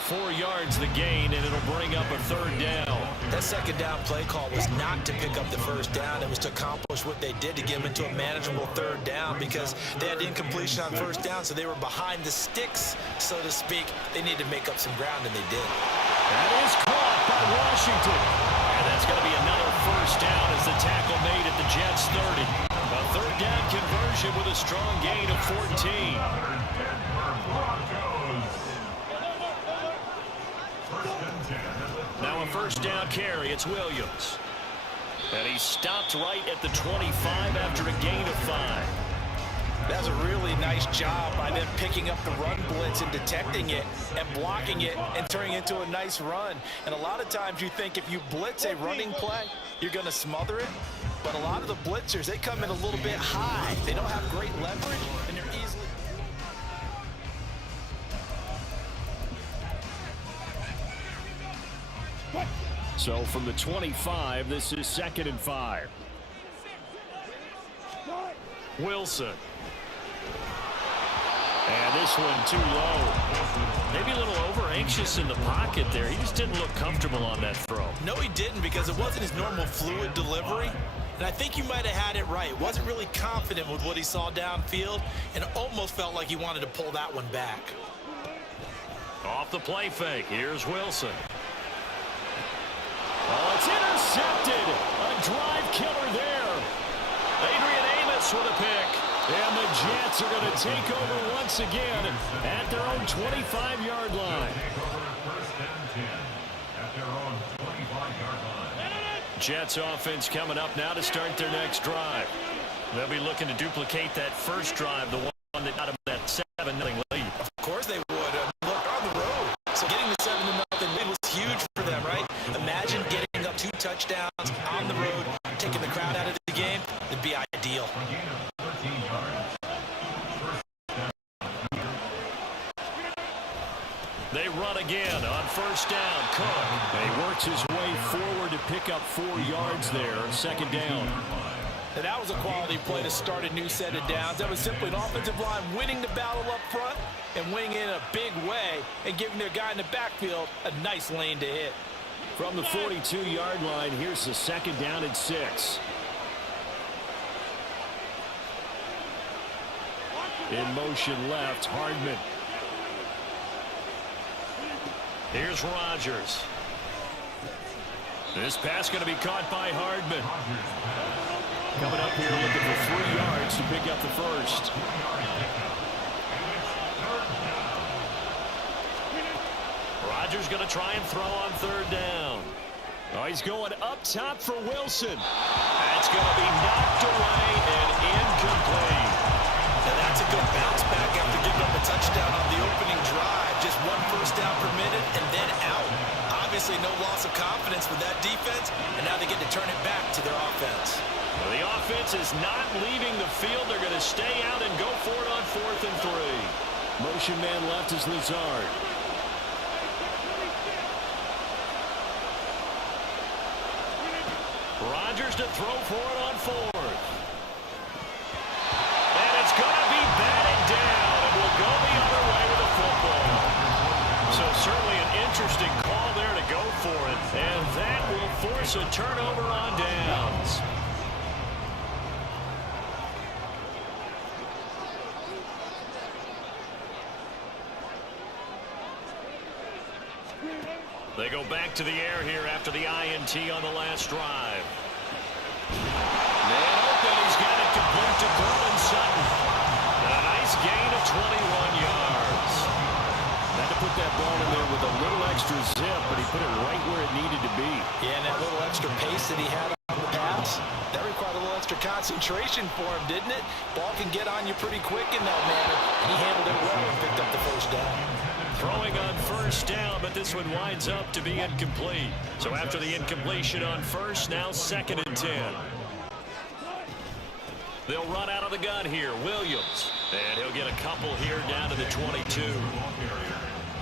4 yards the gain, and it'll bring up a 3rd down. That 2nd down play call was not to pick up the first down. It was to accomplish what they did to get them into a manageable 3rd down because they had incompletion on 1st down, so they were behind the sticks, so to speak. They needed to make up some ground, and they did. That is caught by Washington. And that's going to be another first down as the tackle made at the Jets' 30. A third down conversion with a strong gain of 14. Now a first down carry. It's Williams. And he stopped right at the 25 after a gain of 5. That's a really nice job by them picking up the run blitz and detecting it and blocking it and turning it into a nice run. And a lot of times you think if you blitz a running play, you're going to smother it. But a lot of the blitzers, they come in a little bit high. They don't have great leverage, and they're easily... So from the 25, this is 2nd and 5. Wilson. And this one too low. Maybe a little over-anxious in the pocket there. He just didn't look comfortable on that throw. No, he didn't, because it wasn't his normal fluid delivery. And I think you might have had it right. Wasn't really confident with what he saw downfield and almost felt like he wanted to pull that one back. Off the play fake. Here's Wilson. Oh, it's intercepted. A drive killer there. Adrian Amos with a pick. And the Jets are going to take over once again at their own 25-yard line. Jets offense coming up now to start their next drive. They'll be looking to duplicate that first drive, the one that got them that 7-0 lead. Of course they would. Look, on the road. So getting the 7-0 lead was huge for them, right? Imagine getting up 2 touchdowns on the road, taking the crowd out of the game. It'd be ideal. They run again on first down. Cook. And he works his way forward to pick up 4 yards there. 2nd down. And that was a quality play to start a new set of downs. That was simply an offensive line winning the battle up front and winning in a big way and giving their guy in the backfield a nice lane to hit. From the 42-yard line, here's the 2nd down and 6. In motion left, Hardman. Here's Rodgers. This pass going to be caught by Hardman. Coming up here looking for 3 yards to pick up the first. Rodgers going to try and throw on 3rd down. Oh, he's going up top for Wilson. That's going to be knocked away and incomplete. Now that's a good bounce back after giving up a touchdown on the opening drive. Just 1 first down per minute and then out. Obviously no loss of confidence with that defense, and now they get to turn it back to their offense. Well, the offense is not leaving the field. They're going to stay out and go for it on 4th and 3. Motion man left is Lazard. Rodgers to throw for it on 4th. And it's going to be batted down, and we'll go the other way with the football. So certainly an interesting call there to go for it, and that will force a turnover on downs. They go back to the air here after the INT on the last drive. Man open, he's got it complete to Berlin Sutton. And a nice gain of 21 yards. Had to put that ball in there with a little extra zip, but he put it right where it needed to be. Yeah, and that little extra pace that he had on the pass, that required a little extra concentration for him, didn't it? Ball can get on you pretty quick in that manner. He handled it well and picked up the first down. Throwing on first down, but this one winds up to be incomplete. So after the incompletion on first, now 2nd and 10. They'll run out of the gun here. Williams. And he'll get a couple here down to the 22.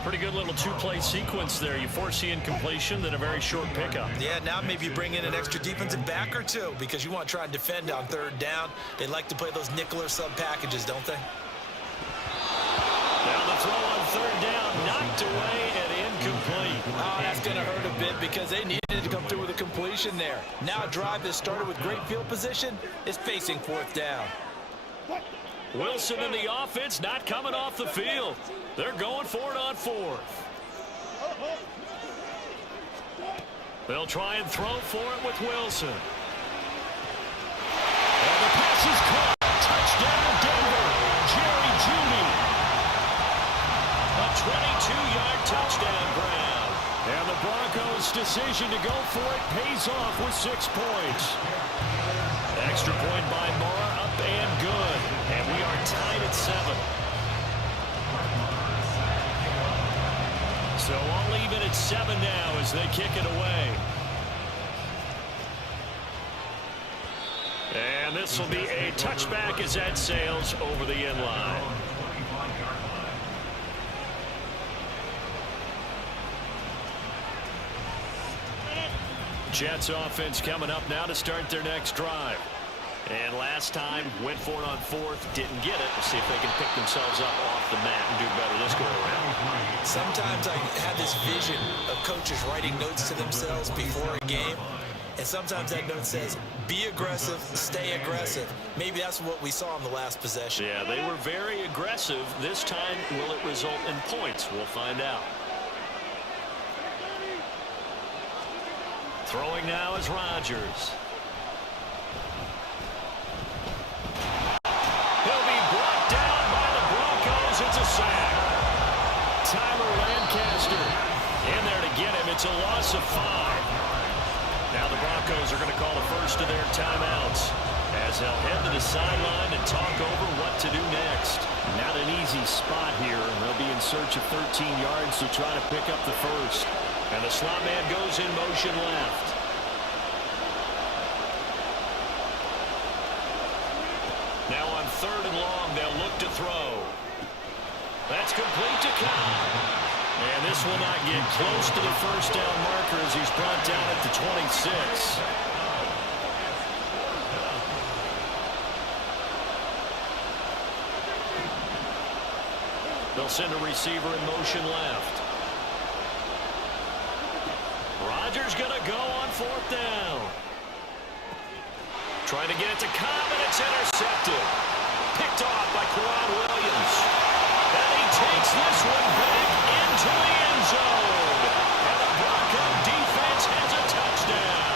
Pretty good little 2-play sequence there. You force the incompletion, then a very short pickup. Yeah, now maybe you bring in an extra defensive back or 2 because you want to try and defend on 3rd down. They like to play those nickel or sub packages, don't they? Now the throw on 3rd down, knocked away and incomplete. Oh, that's going to hurt a bit because they needed to come through with a completion there. Now a drive that started with great field position is facing 4th down. Wilson and the offense not coming off the field. They're going for it on 4th. They'll try and throw for it with Wilson. And the pass is caught. Touchdown, Denver. Jerry Jeudy. A 22-yard touchdown grab. And the Broncos' decision to go for it pays off with 6 points. Extra point by Moore, up and good. And we are tied at 7. So all even at 7 now as they kick it away. And this will be a touchback as that sails over the end line. Jets offense coming up now to start their next drive. And last time, went for it on 4th, didn't get it. We'll see if they can pick themselves up off the mat and do better this go around. Sometimes I have this vision of coaches writing notes to themselves before a game. And sometimes that note says, be aggressive, stay aggressive. Maybe that's what we saw in the last possession. Yeah, they were very aggressive. This time, will it result in points? We'll find out. Throwing now is Rodgers. He'll be brought down by the Broncos. It's a sack. Tyler Lancaster in there to get him. It's a loss of 5. Now the Broncos are going to call the first of their timeouts as they'll head to the sideline and talk over what to do next. Not an easy spot here. They'll be in search of 13 yards to try to pick up the first. And the slot man goes in motion left. Now on 3rd and long, they'll look to throw. That's complete to Cobb. And this will not get close to the first down marker as he's brought down at the 26. They'll send a receiver in motion left. Rodgers going to go on 4th down. Trying to get it to Cobb, and it's intercepted. Picked off by Quran Williams. And he takes this one back into the end zone. And the Bronco defense has a touchdown.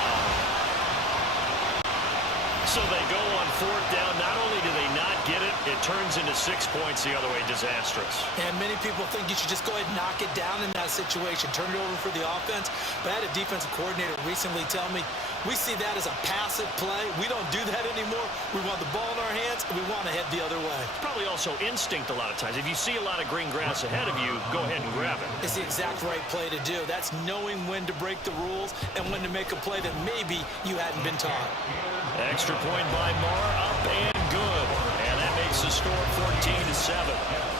So they go on 4th down. Not only do they not get it, it turns into 6 points the other way. Disastrous. And many people think you should just go ahead and knock it down in that situation. Turn it over for the offense. But I had a defensive coordinator recently tell me, we see that as a passive play. We don't do that anymore. We want the ball in our hands, and we want to head the other way. Probably also instinct a lot of times. If you see a lot of green grass ahead of you, go ahead and grab it. It's the exact right play to do. That's knowing when to break the rules and when to make a play that maybe you hadn't been taught. Extra point by Moore, up and good. And that makes the score 14-7.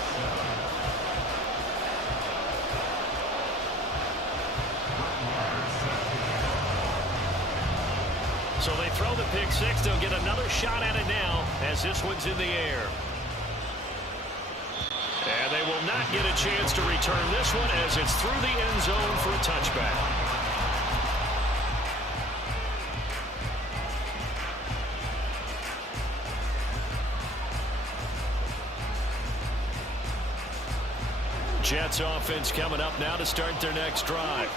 So they throw the pick 6. They'll get another shot at it now as this one's in the air. And they will not get a chance to return this one as it's through the end zone for a touchback. Jets offense coming up now to start their next drive.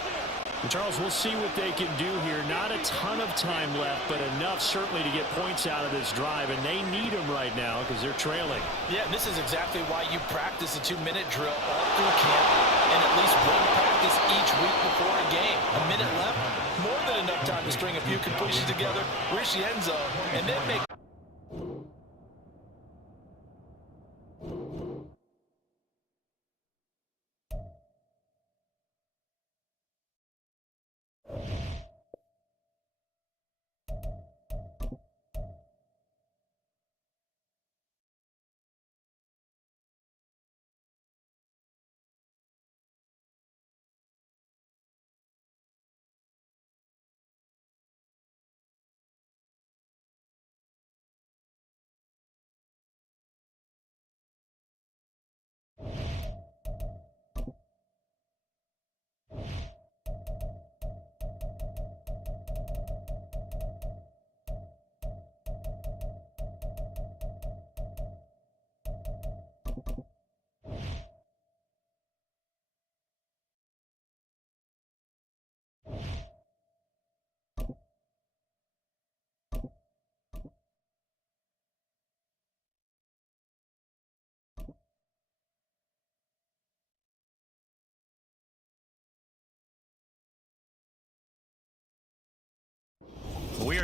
And Charles, we'll see what they can do here. Not a ton of time left, but enough certainly to get points out of this drive, and they need them right now because they're trailing. Yeah, this is exactly why you practice a 2-minute drill all through camp and at least one practice each week before a game. A minute left, more than enough time to string a few completions together, reach the end zone, and then make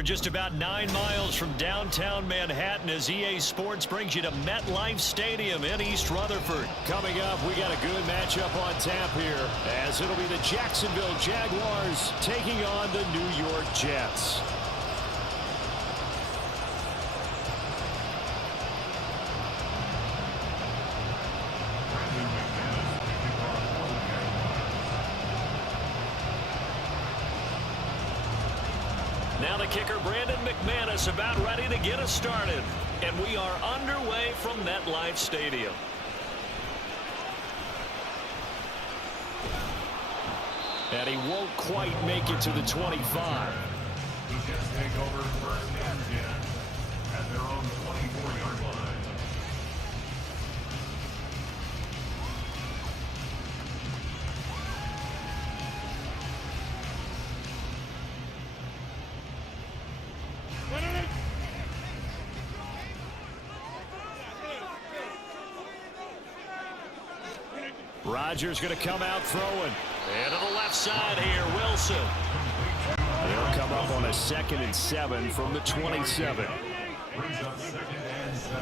here just about 9 miles from downtown Manhattan as EA Sports brings you to MetLife Stadium in East Rutherford. Coming up, we got a good matchup on tap here as it'll be the Jacksonville Jaguars taking on the New York Jets. Now the kicker, Brandon McManus, about ready to get us started. And we are underway from MetLife Stadium. And he won't quite make it to the 25. The Jets take over first and 10 at their own 24-yard line. Rodgers going to come out throwing. And to the left side here, Wilson. They'll come up on a 2nd and 7 from the 27.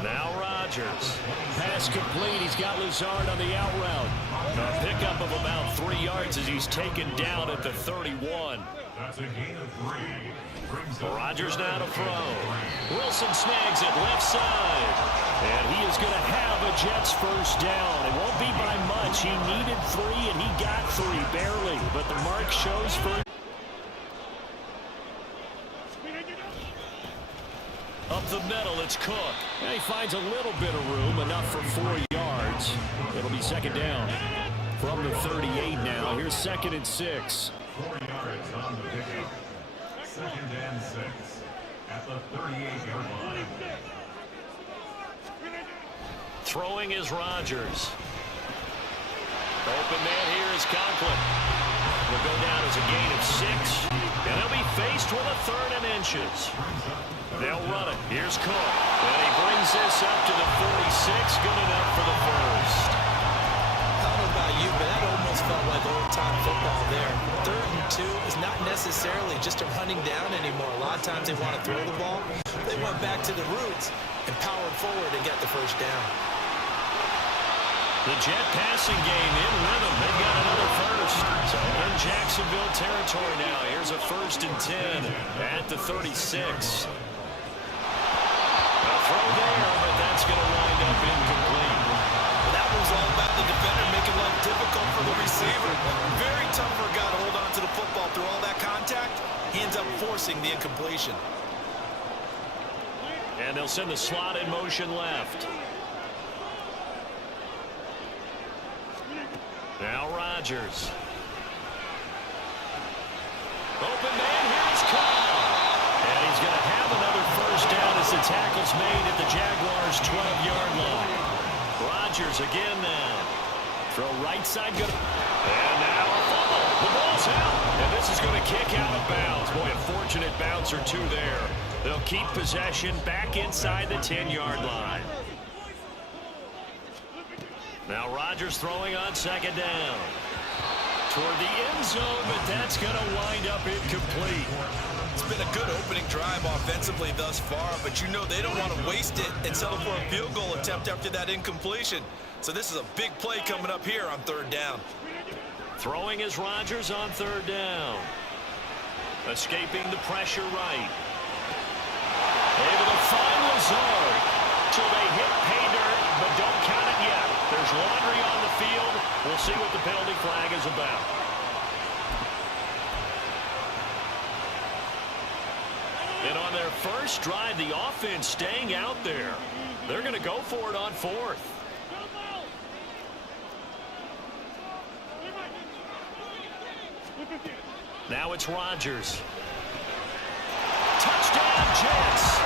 Now Rodgers. Pass complete. He's got Lazard on the out route. A pickup of about 3 yards as he's taken down at the 31. That's a gain of 3. Rodgers now to throw. Wilson snags it left side. And he is going to have a Jets first down. It won't be by much. He needed 3, and he got 3, barely. But the mark shows for... Up the middle, it's Cook. And he finds a little bit of room, enough for 4 yards. It'll be 2nd down. From the 38 now, here's 2nd and 6. 4 yards on the pickup. 2nd and 6 at the 38-yard line. Throwing is Rodgers. Open man here is Conklin. Will go down as a gain of 6. And he'll be faced with a 3rd and inches. They'll run it. Here's Cook. And he brings this up to the 46. Good enough for the first. I don't know about you, but that almost felt like old-time football there. 3rd and 2 is not necessarily just a running down anymore. A lot of times they want to throw the ball. They went back to the roots and powered forward and got the first down. The Jet passing game in rhythm. They've got another first. So in Jacksonville territory now. Here's a 1st and 10 at the 36. A throw there, but that's going to wind up incomplete. That was all about the defender making life difficult for the receiver. Very tough for a guy to hold on to the football through all that contact. He ends up forcing the incompletion. And they'll send the slot in motion left. Now Rodgers. Open man, here's Cook. And he's going to have another first down as the tackle's made at the Jaguars' 12-yard line. Rodgers again now. Throw right side, good. And now a fumble. The ball's out. And this is going to kick out of bounds. Boy, a fortunate bounce or two there. They'll keep possession back inside the 10-yard line. Now Rodgers throwing on 2nd down. Toward the end zone, but that's going to wind up incomplete. It's been a good opening drive offensively thus far, but you know they don't want to waste it and settle for a field goal attempt after that incompletion. So this is a big play coming up here on 3rd down. Throwing is Rodgers on 3rd down. Escaping the pressure right. Able to find Lazard. So they hit pay dirt, but don't count it yet. There's laundry on the field. We'll see what the penalty flag is about. And on their first drive, the offense staying out there. They're going to go for it on 4th. Now it's Rodgers. Touchdown, Jets.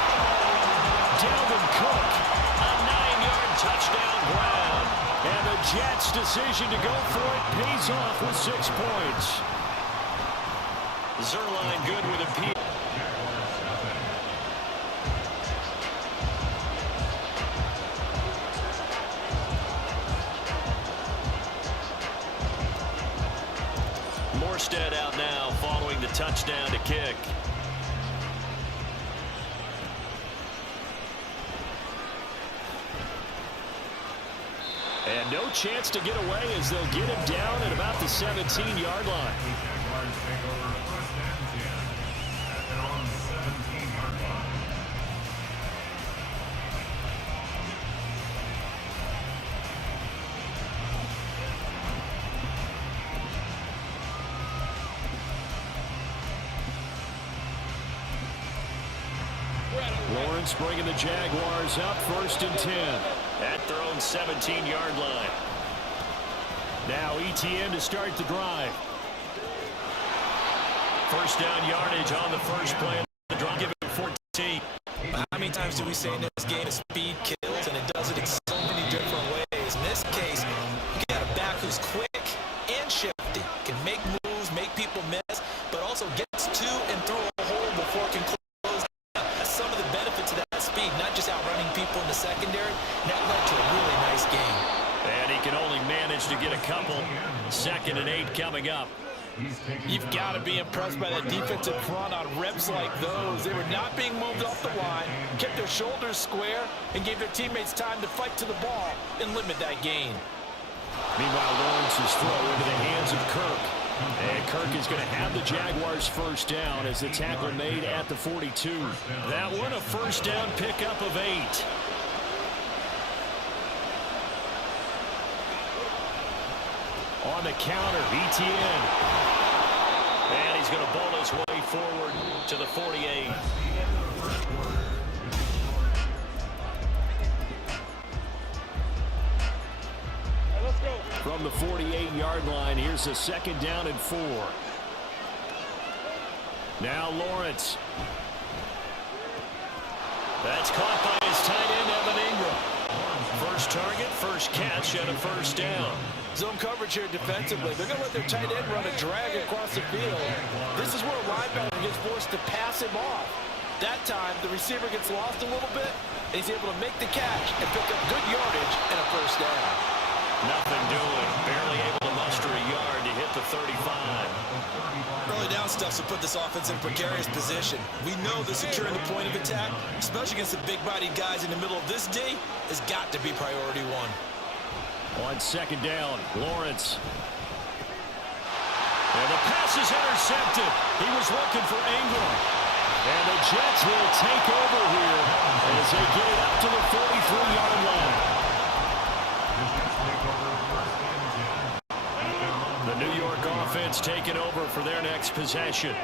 Dalvin Cook, a 9-yard touchdown ground. And the Jets' decision to go for it pays off with 6 points. Zerline good with a P. Morstead out now following the touchdown to kick. And no chance to get away as they'll get him down at about the 17-yard line. Jaguars take over 1st and 10 at their own 17-yard line. Lawrence bringing the Jaguars up 1st and 10 at their own 17-yard line. Now ETN to start the drive. 1st down yardage on the first play of the drive. Give it 14. How many times do we say in this game speed kills, and it does it in so many different ways? In this case, you got a back who's quick and shifty, can make moves, make people miss, but also gets to and through a hole before it can close. That's some of the benefits of that speed, not just outrunning people in the secondary. That led to a really nice game. And he can only manage to get a couple. 2nd and 8 coming up. You've got to be impressed by that defensive front on reps like those. They were not being moved off the line, kept their shoulders square, and gave their teammates time to fight to the ball and limit that gain. Meanwhile, Lawrence's throw into the hands of Kirk. And Kirk is going to have the Jaguars 1st down as the tackle made at the 42. That one a 1st down pickup of 8. On the counter, ETN. And he's going to bowl his way forward to the 48. From the 48-yard line, here's a 2nd down and 4. Now Lawrence. That's caught by his tight end, Evan Ingram. First target, first catch, and a 1st down. Zone coverage here defensively. They're going to let their tight end run a drag across the field. This is where a linebacker gets forced to pass him off. That time, the receiver gets lost a little bit, and he's able to make the catch and pick up good yardage and a 1st down. Nothing doing. Barely able to muster a yard to hit the 35. Early down stuff to put this offense in a precarious position. We know that securing the point of attack, especially against the big-bodied guys in the middle of this D, has got to be priority 1. On 2nd down, Lawrence. And the pass is intercepted. He was looking for Ingram. And the Jets will take over here as they get it up to the 43-yard line. The New York offense taking over for their next possession.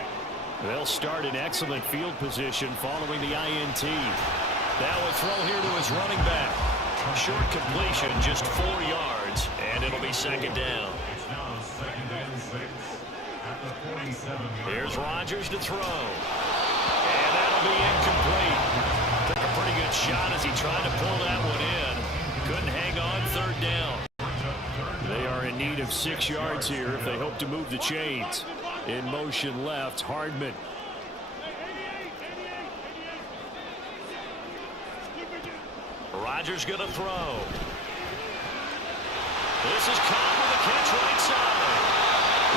They'll start in excellent field position following the INT. Now a throw here to his running back. Short completion, just 4 yards, and it'll be 2nd down. It's now 2nd and 6 at the 47-yard line. Here's Rodgers to throw. And that'll be incomplete. Took a pretty good shot as he tried to pull that one in. Couldn't hang on 3rd down. They are in need of 6 yards here if they hope to move the chains. In motion left, Hardman. Rodgers going to throw. This is caught with a catch right side.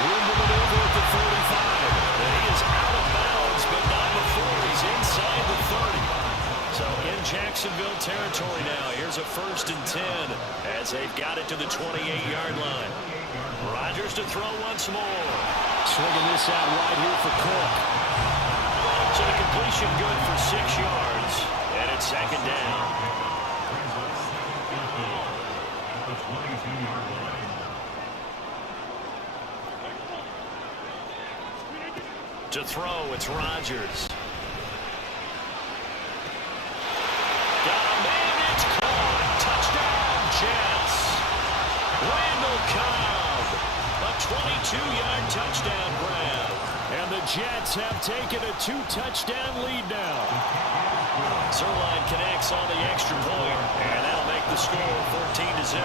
Room to maneuver at the 45. And he is out of bounds, but not before he's inside the 30. So in Jacksonville territory now. Here's a 1st and 10 as they've got it to the 28-yard line. Rodgers to throw once more. Swinging this out wide here for Cook. So the completion good for 6 yards. And it's 2nd down. The 22-yard line. To throw, it's Rodgers. Got a man, it's caught. Touchdown, Jets. Randall Cobb, a 22-yard touchdown grab. And the Jets have taken a 2-touchdown lead now. Zerline connects on the extra point, and that'll make the score 14-0.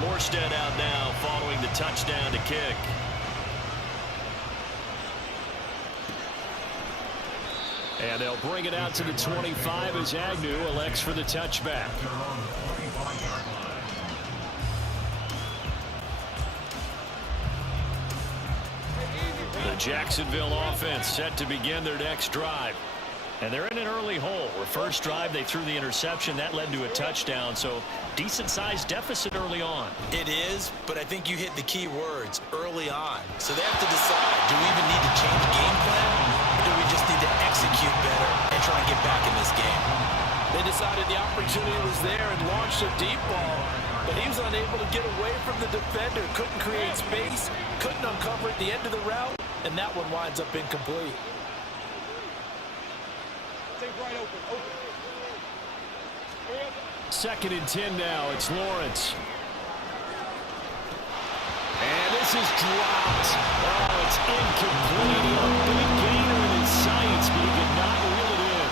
Morstead out now following the touchdown to kick. And they'll bring it out to the 25 as Agnew elects for the touchback. Jacksonville offense set to begin their next drive. And they're in an early hole. Where first drive, they threw the interception. That led to a touchdown. So decent-sized deficit early on. It is, but I think you hit the key words, early on. So they have to decide, do we even need to change game plan? Or do we just need to execute better and try and get back in this game? They decided the opportunity was there and launched a deep ball, but he was unable to get away from the defender, couldn't create space, couldn't uncover at the end of the route, and that one winds up incomplete. Second and 10 now. It's Lawrence. And this is dropped. Oh, it's incomplete. He had a big gainer in his sights, but he could not reel it in.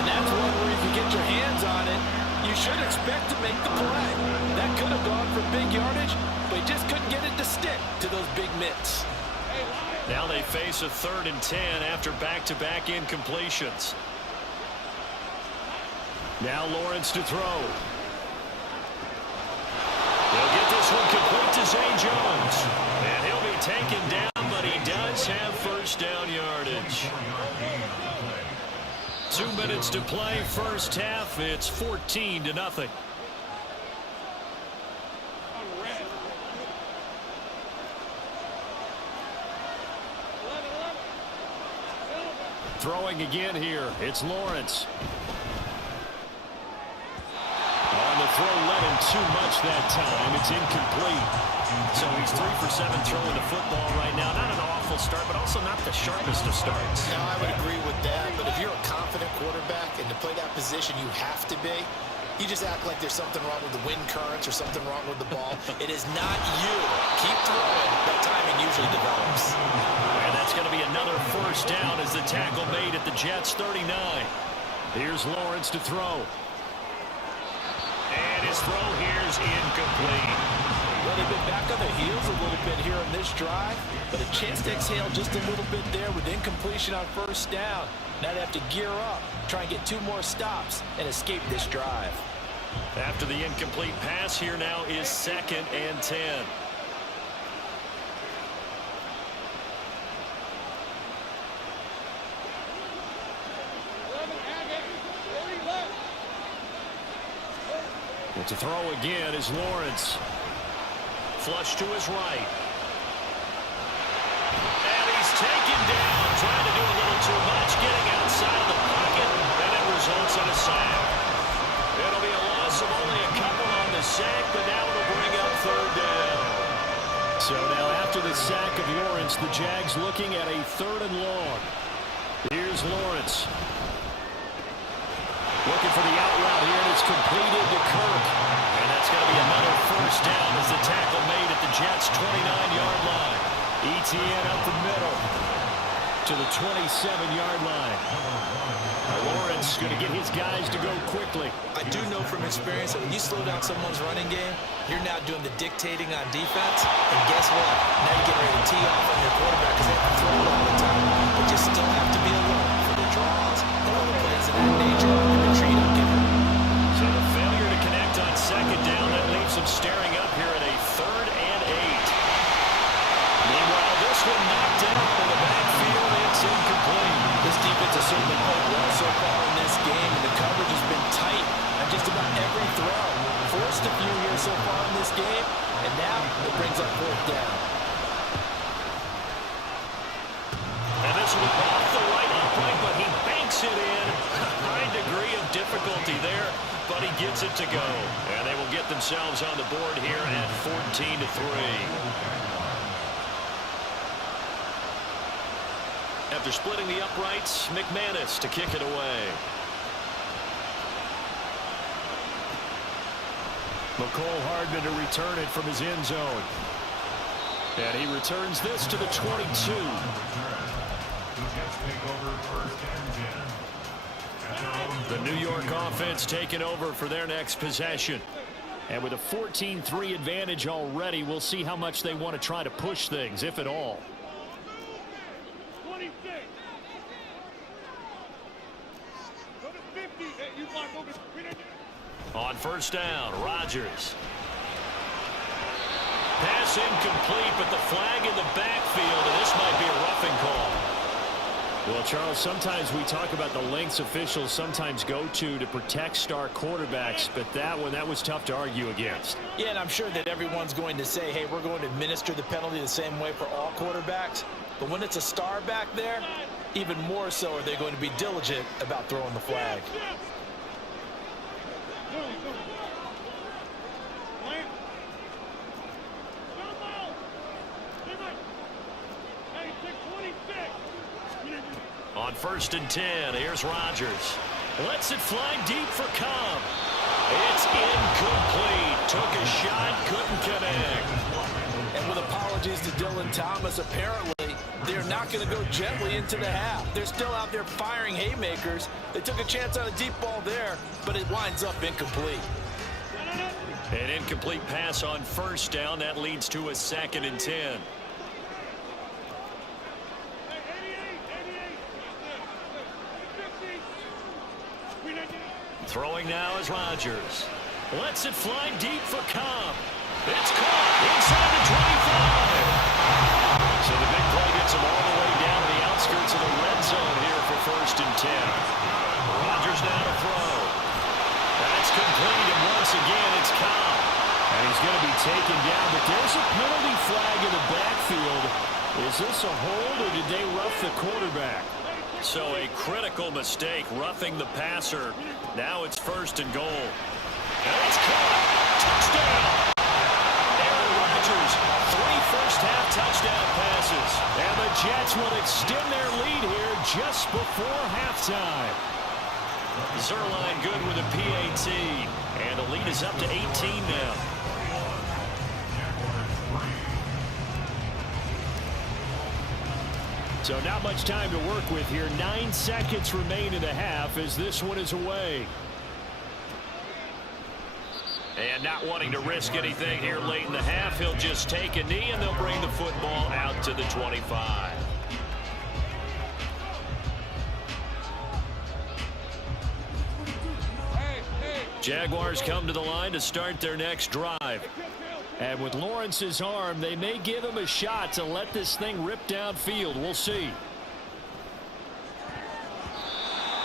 And that's one where if you get your hands on it, you should expect to make the play. That could have gone for big yardage, but he just couldn't get it to stick to those big mitts. Now they face a 3rd and 10 after back-to-back incompletions. Now Lawrence to throw. They'll get this one complete to Zay Jones. And he'll be taken down, but he does have first down yardage. 2 minutes to play first half. It's 14-0. Throwing again here. It's Lawrence. On the throw, led him too much that time. It's incomplete. So he's 3 for 7 throwing the football right now. Not an awful start, but also not the sharpest of starts. No, I would agree with that. But if you're a confident quarterback and to play that position, you have to be. You just act like there's something wrong with the wind currents or something wrong with the ball. It is not you. Keep throwing. That timing usually develops. And that's going to be another first down as the tackle made at the Jets' 39. Here's Lawrence to throw. And his throw here's incomplete. Well, they've been back on their heels a little bit here on this drive, but a chance to exhale just a little bit there with incompletion on first down. Now they have to gear up, try and get 2 more stops, and escape this drive. After the incomplete pass, here now is 2nd and 10. Well, to throw again is Lawrence. Flush to his right. And he's taken down, trying to do a little too much, getting outside of the pocket, and it results in a sack. It'll be a loss of only a couple on the sack, but now it'll bring up 3rd down. So now after the sack of Lawrence, the Jags looking at a 3rd and long. Here's Lawrence. Looking for the out route here, and it's completed to Kirk. And that's going to be another first down as the tackle made at the Jets' 29-yard line. ETN up the middle to the 27-yard line. Lawrence going to get his guys to go quickly. I do know from experience that when you slow down someone's running game, you're now doing the dictating on defense. And guess what? Now you're getting ready to tee off on your quarterback because they have to throw it all the time. But you still have to be alert for the draws and other plays of that nature and retreat on given. So the failure to connect on 2nd down, that leaves them staring up here at a 3rd and 8. Meanwhile, this one knocked down in the backfield. It's incomplete. This defense has certainly played well so far in this game, and the coverage has been tight on just about every throw. Forced a few here so far in this game, and now it brings up 4th down. And this one off the right upright, but he banks it in. High degree of difficulty there, but he gets it to go. And they will get themselves on the board here at 14-3. After splitting the uprights, McManus to kick it away. McCole Hardman to return it from his end zone. And he returns this to the 22. The New York offense taking over for their next possession. And with a 14-3 advantage already, we'll see how much they want to try to push things, if at all. On first down, Rodgers. Pass incomplete, but the flag in the backfield, and this might be a roughing call. Well, Charles, sometimes we talk about the lengths officials sometimes go to protect star quarterbacks, but that was tough to argue against. Yeah, and I'm sure that everyone's going to say, hey, we're going to administer the penalty the same way for all quarterbacks. But when it's a star back there, even more so are they going to be diligent about throwing the flag. On 1st and 10, here's Rodgers. Lets it fly deep for Cobb. It's incomplete. Took a shot, couldn't connect. And with apologies to Dylan Thomas, apparently they're not going to go gently into the half. They're still out there firing haymakers. They took a chance on a deep ball there, but it winds up incomplete. An incomplete pass on 1st down. That leads to a 2nd and 10. Throwing now is Rodgers. Lets it fly deep for Cobb. It's caught inside the 25. So the big play gets him all the way down to the outskirts of the red zone here for 1st and 10. Rodgers now to throw. That's complete, and once again it's Cobb. And he's going to be taken down, but there's a penalty flag in the backfield. Is this a hold, or did they rough the quarterback? So a critical mistake, roughing the passer. Now it's 1st and goal. And it's caught. Touchdown. Aaron Rodgers, 3 first-half touchdown passes. And the Jets will extend their lead here just before halftime. Zerline good with a PAT. And the lead is up to 18 now. So not much time to work with here. 9 seconds remain in the half as this one is away. And not wanting to risk anything here late in the half, he'll just take a knee and they'll bring the football out to the 25. Jaguars come to the line to start their next drive. And with Lawrence's arm, they may give him a shot to let this thing rip downfield. We'll see.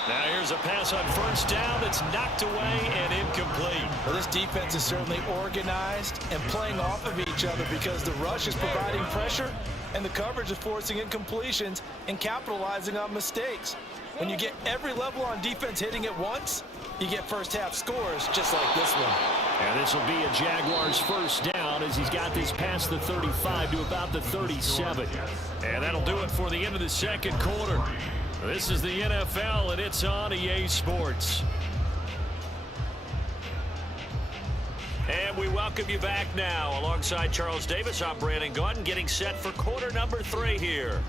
Now here's a pass on 1st down that's knocked away and incomplete. Well, this defense is certainly organized and playing off of each other because the rush is providing pressure and the coverage is forcing incompletions and capitalizing on mistakes. When you get every level on defense hitting at once, you get first-half scores just like this one. And this will be a Jaguars 1st down as he's got this past the 35 to about the 37. And that'll do it for the end of the 2nd quarter. This is the NFL, and it's on EA Sports. And we welcome you back now. Alongside Charles Davis, I'm Brandon Gaudin, getting set for quarter number 3 here.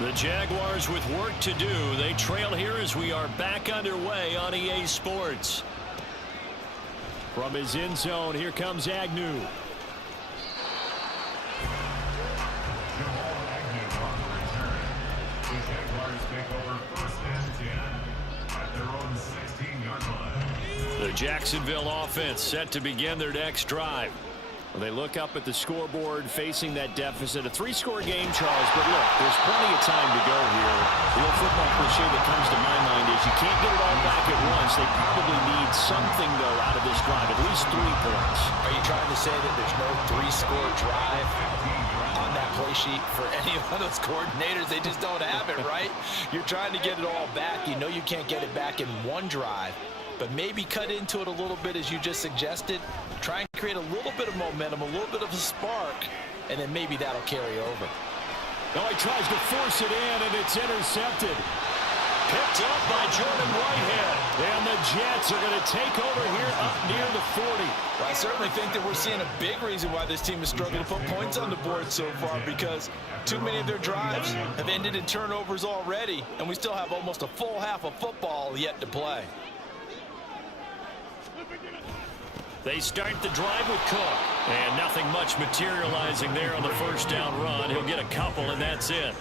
The Jaguars with work to do. They trail here as we are back underway on EA Sports. From his end zone, here comes Agnew. The Jacksonville offense set to begin their next drive. Well, they look up at the scoreboard facing that deficit. A 3-score game, Charles, but look, there's plenty of time to go here. The old football cliche that comes to my mind is you can't get it all back at once. They probably need something, though, out of this drive, at least 3 points. Are you trying to say that there's no 3-score drive on that play sheet for any of those coordinators? They just don't have it, right? You're trying to get it all back. You know you can't get it back in one drive. But maybe cut into it a little bit as you just suggested. Try and create a little bit of momentum, a little bit of a spark, and then maybe that'll carry over. Now he tries to force it in, and it's intercepted. Picked up by Jordan Whitehead. And the Jets are going to take over here up near the 40. Well, I certainly think that we're seeing a big reason why this team has struggled to put points on the board so far, because too many of their drives have ended in turnovers already, and we still have almost a full half of football yet to play. They start the drive with Cook. And nothing much materializing there on the first down run. He'll get a couple, and that's it.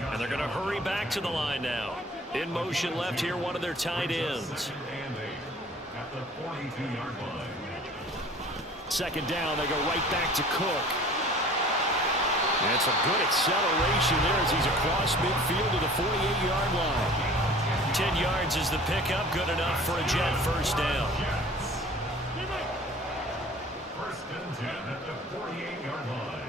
And they're going to hurry back to the line now. In motion left here, one of their tight ends. At the 42-yard line. Second down, they go right back to Cook. And it's a good acceleration there as he's across midfield to the 48-yard line. 10 yards is the pickup, good enough for a Jet first down. First and 10 at the 48-yard line.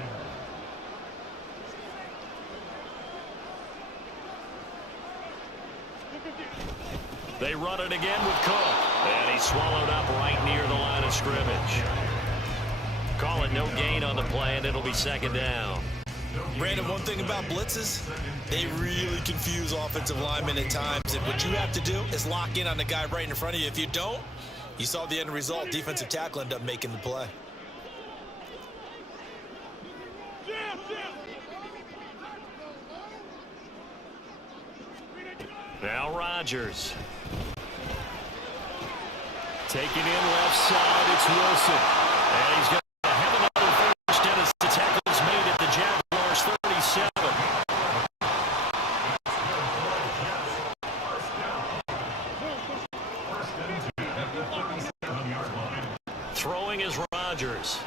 They run it again with Cook. And he's swallowed up right near the line of scrimmage. Call it no gain on the play, and it'll be second down. Brandon, one thing about blitzes, they really confuse offensive linemen at times. And what you have to do is lock in on the guy right in front of you. If you don't, you saw the end result. Defensive tackle ended up making the play. Now Rodgers. Taking in left side, it's Wilson. And he's going to have another first down as the tackle's made at the Jaguars 37. Throwing is Rodgers.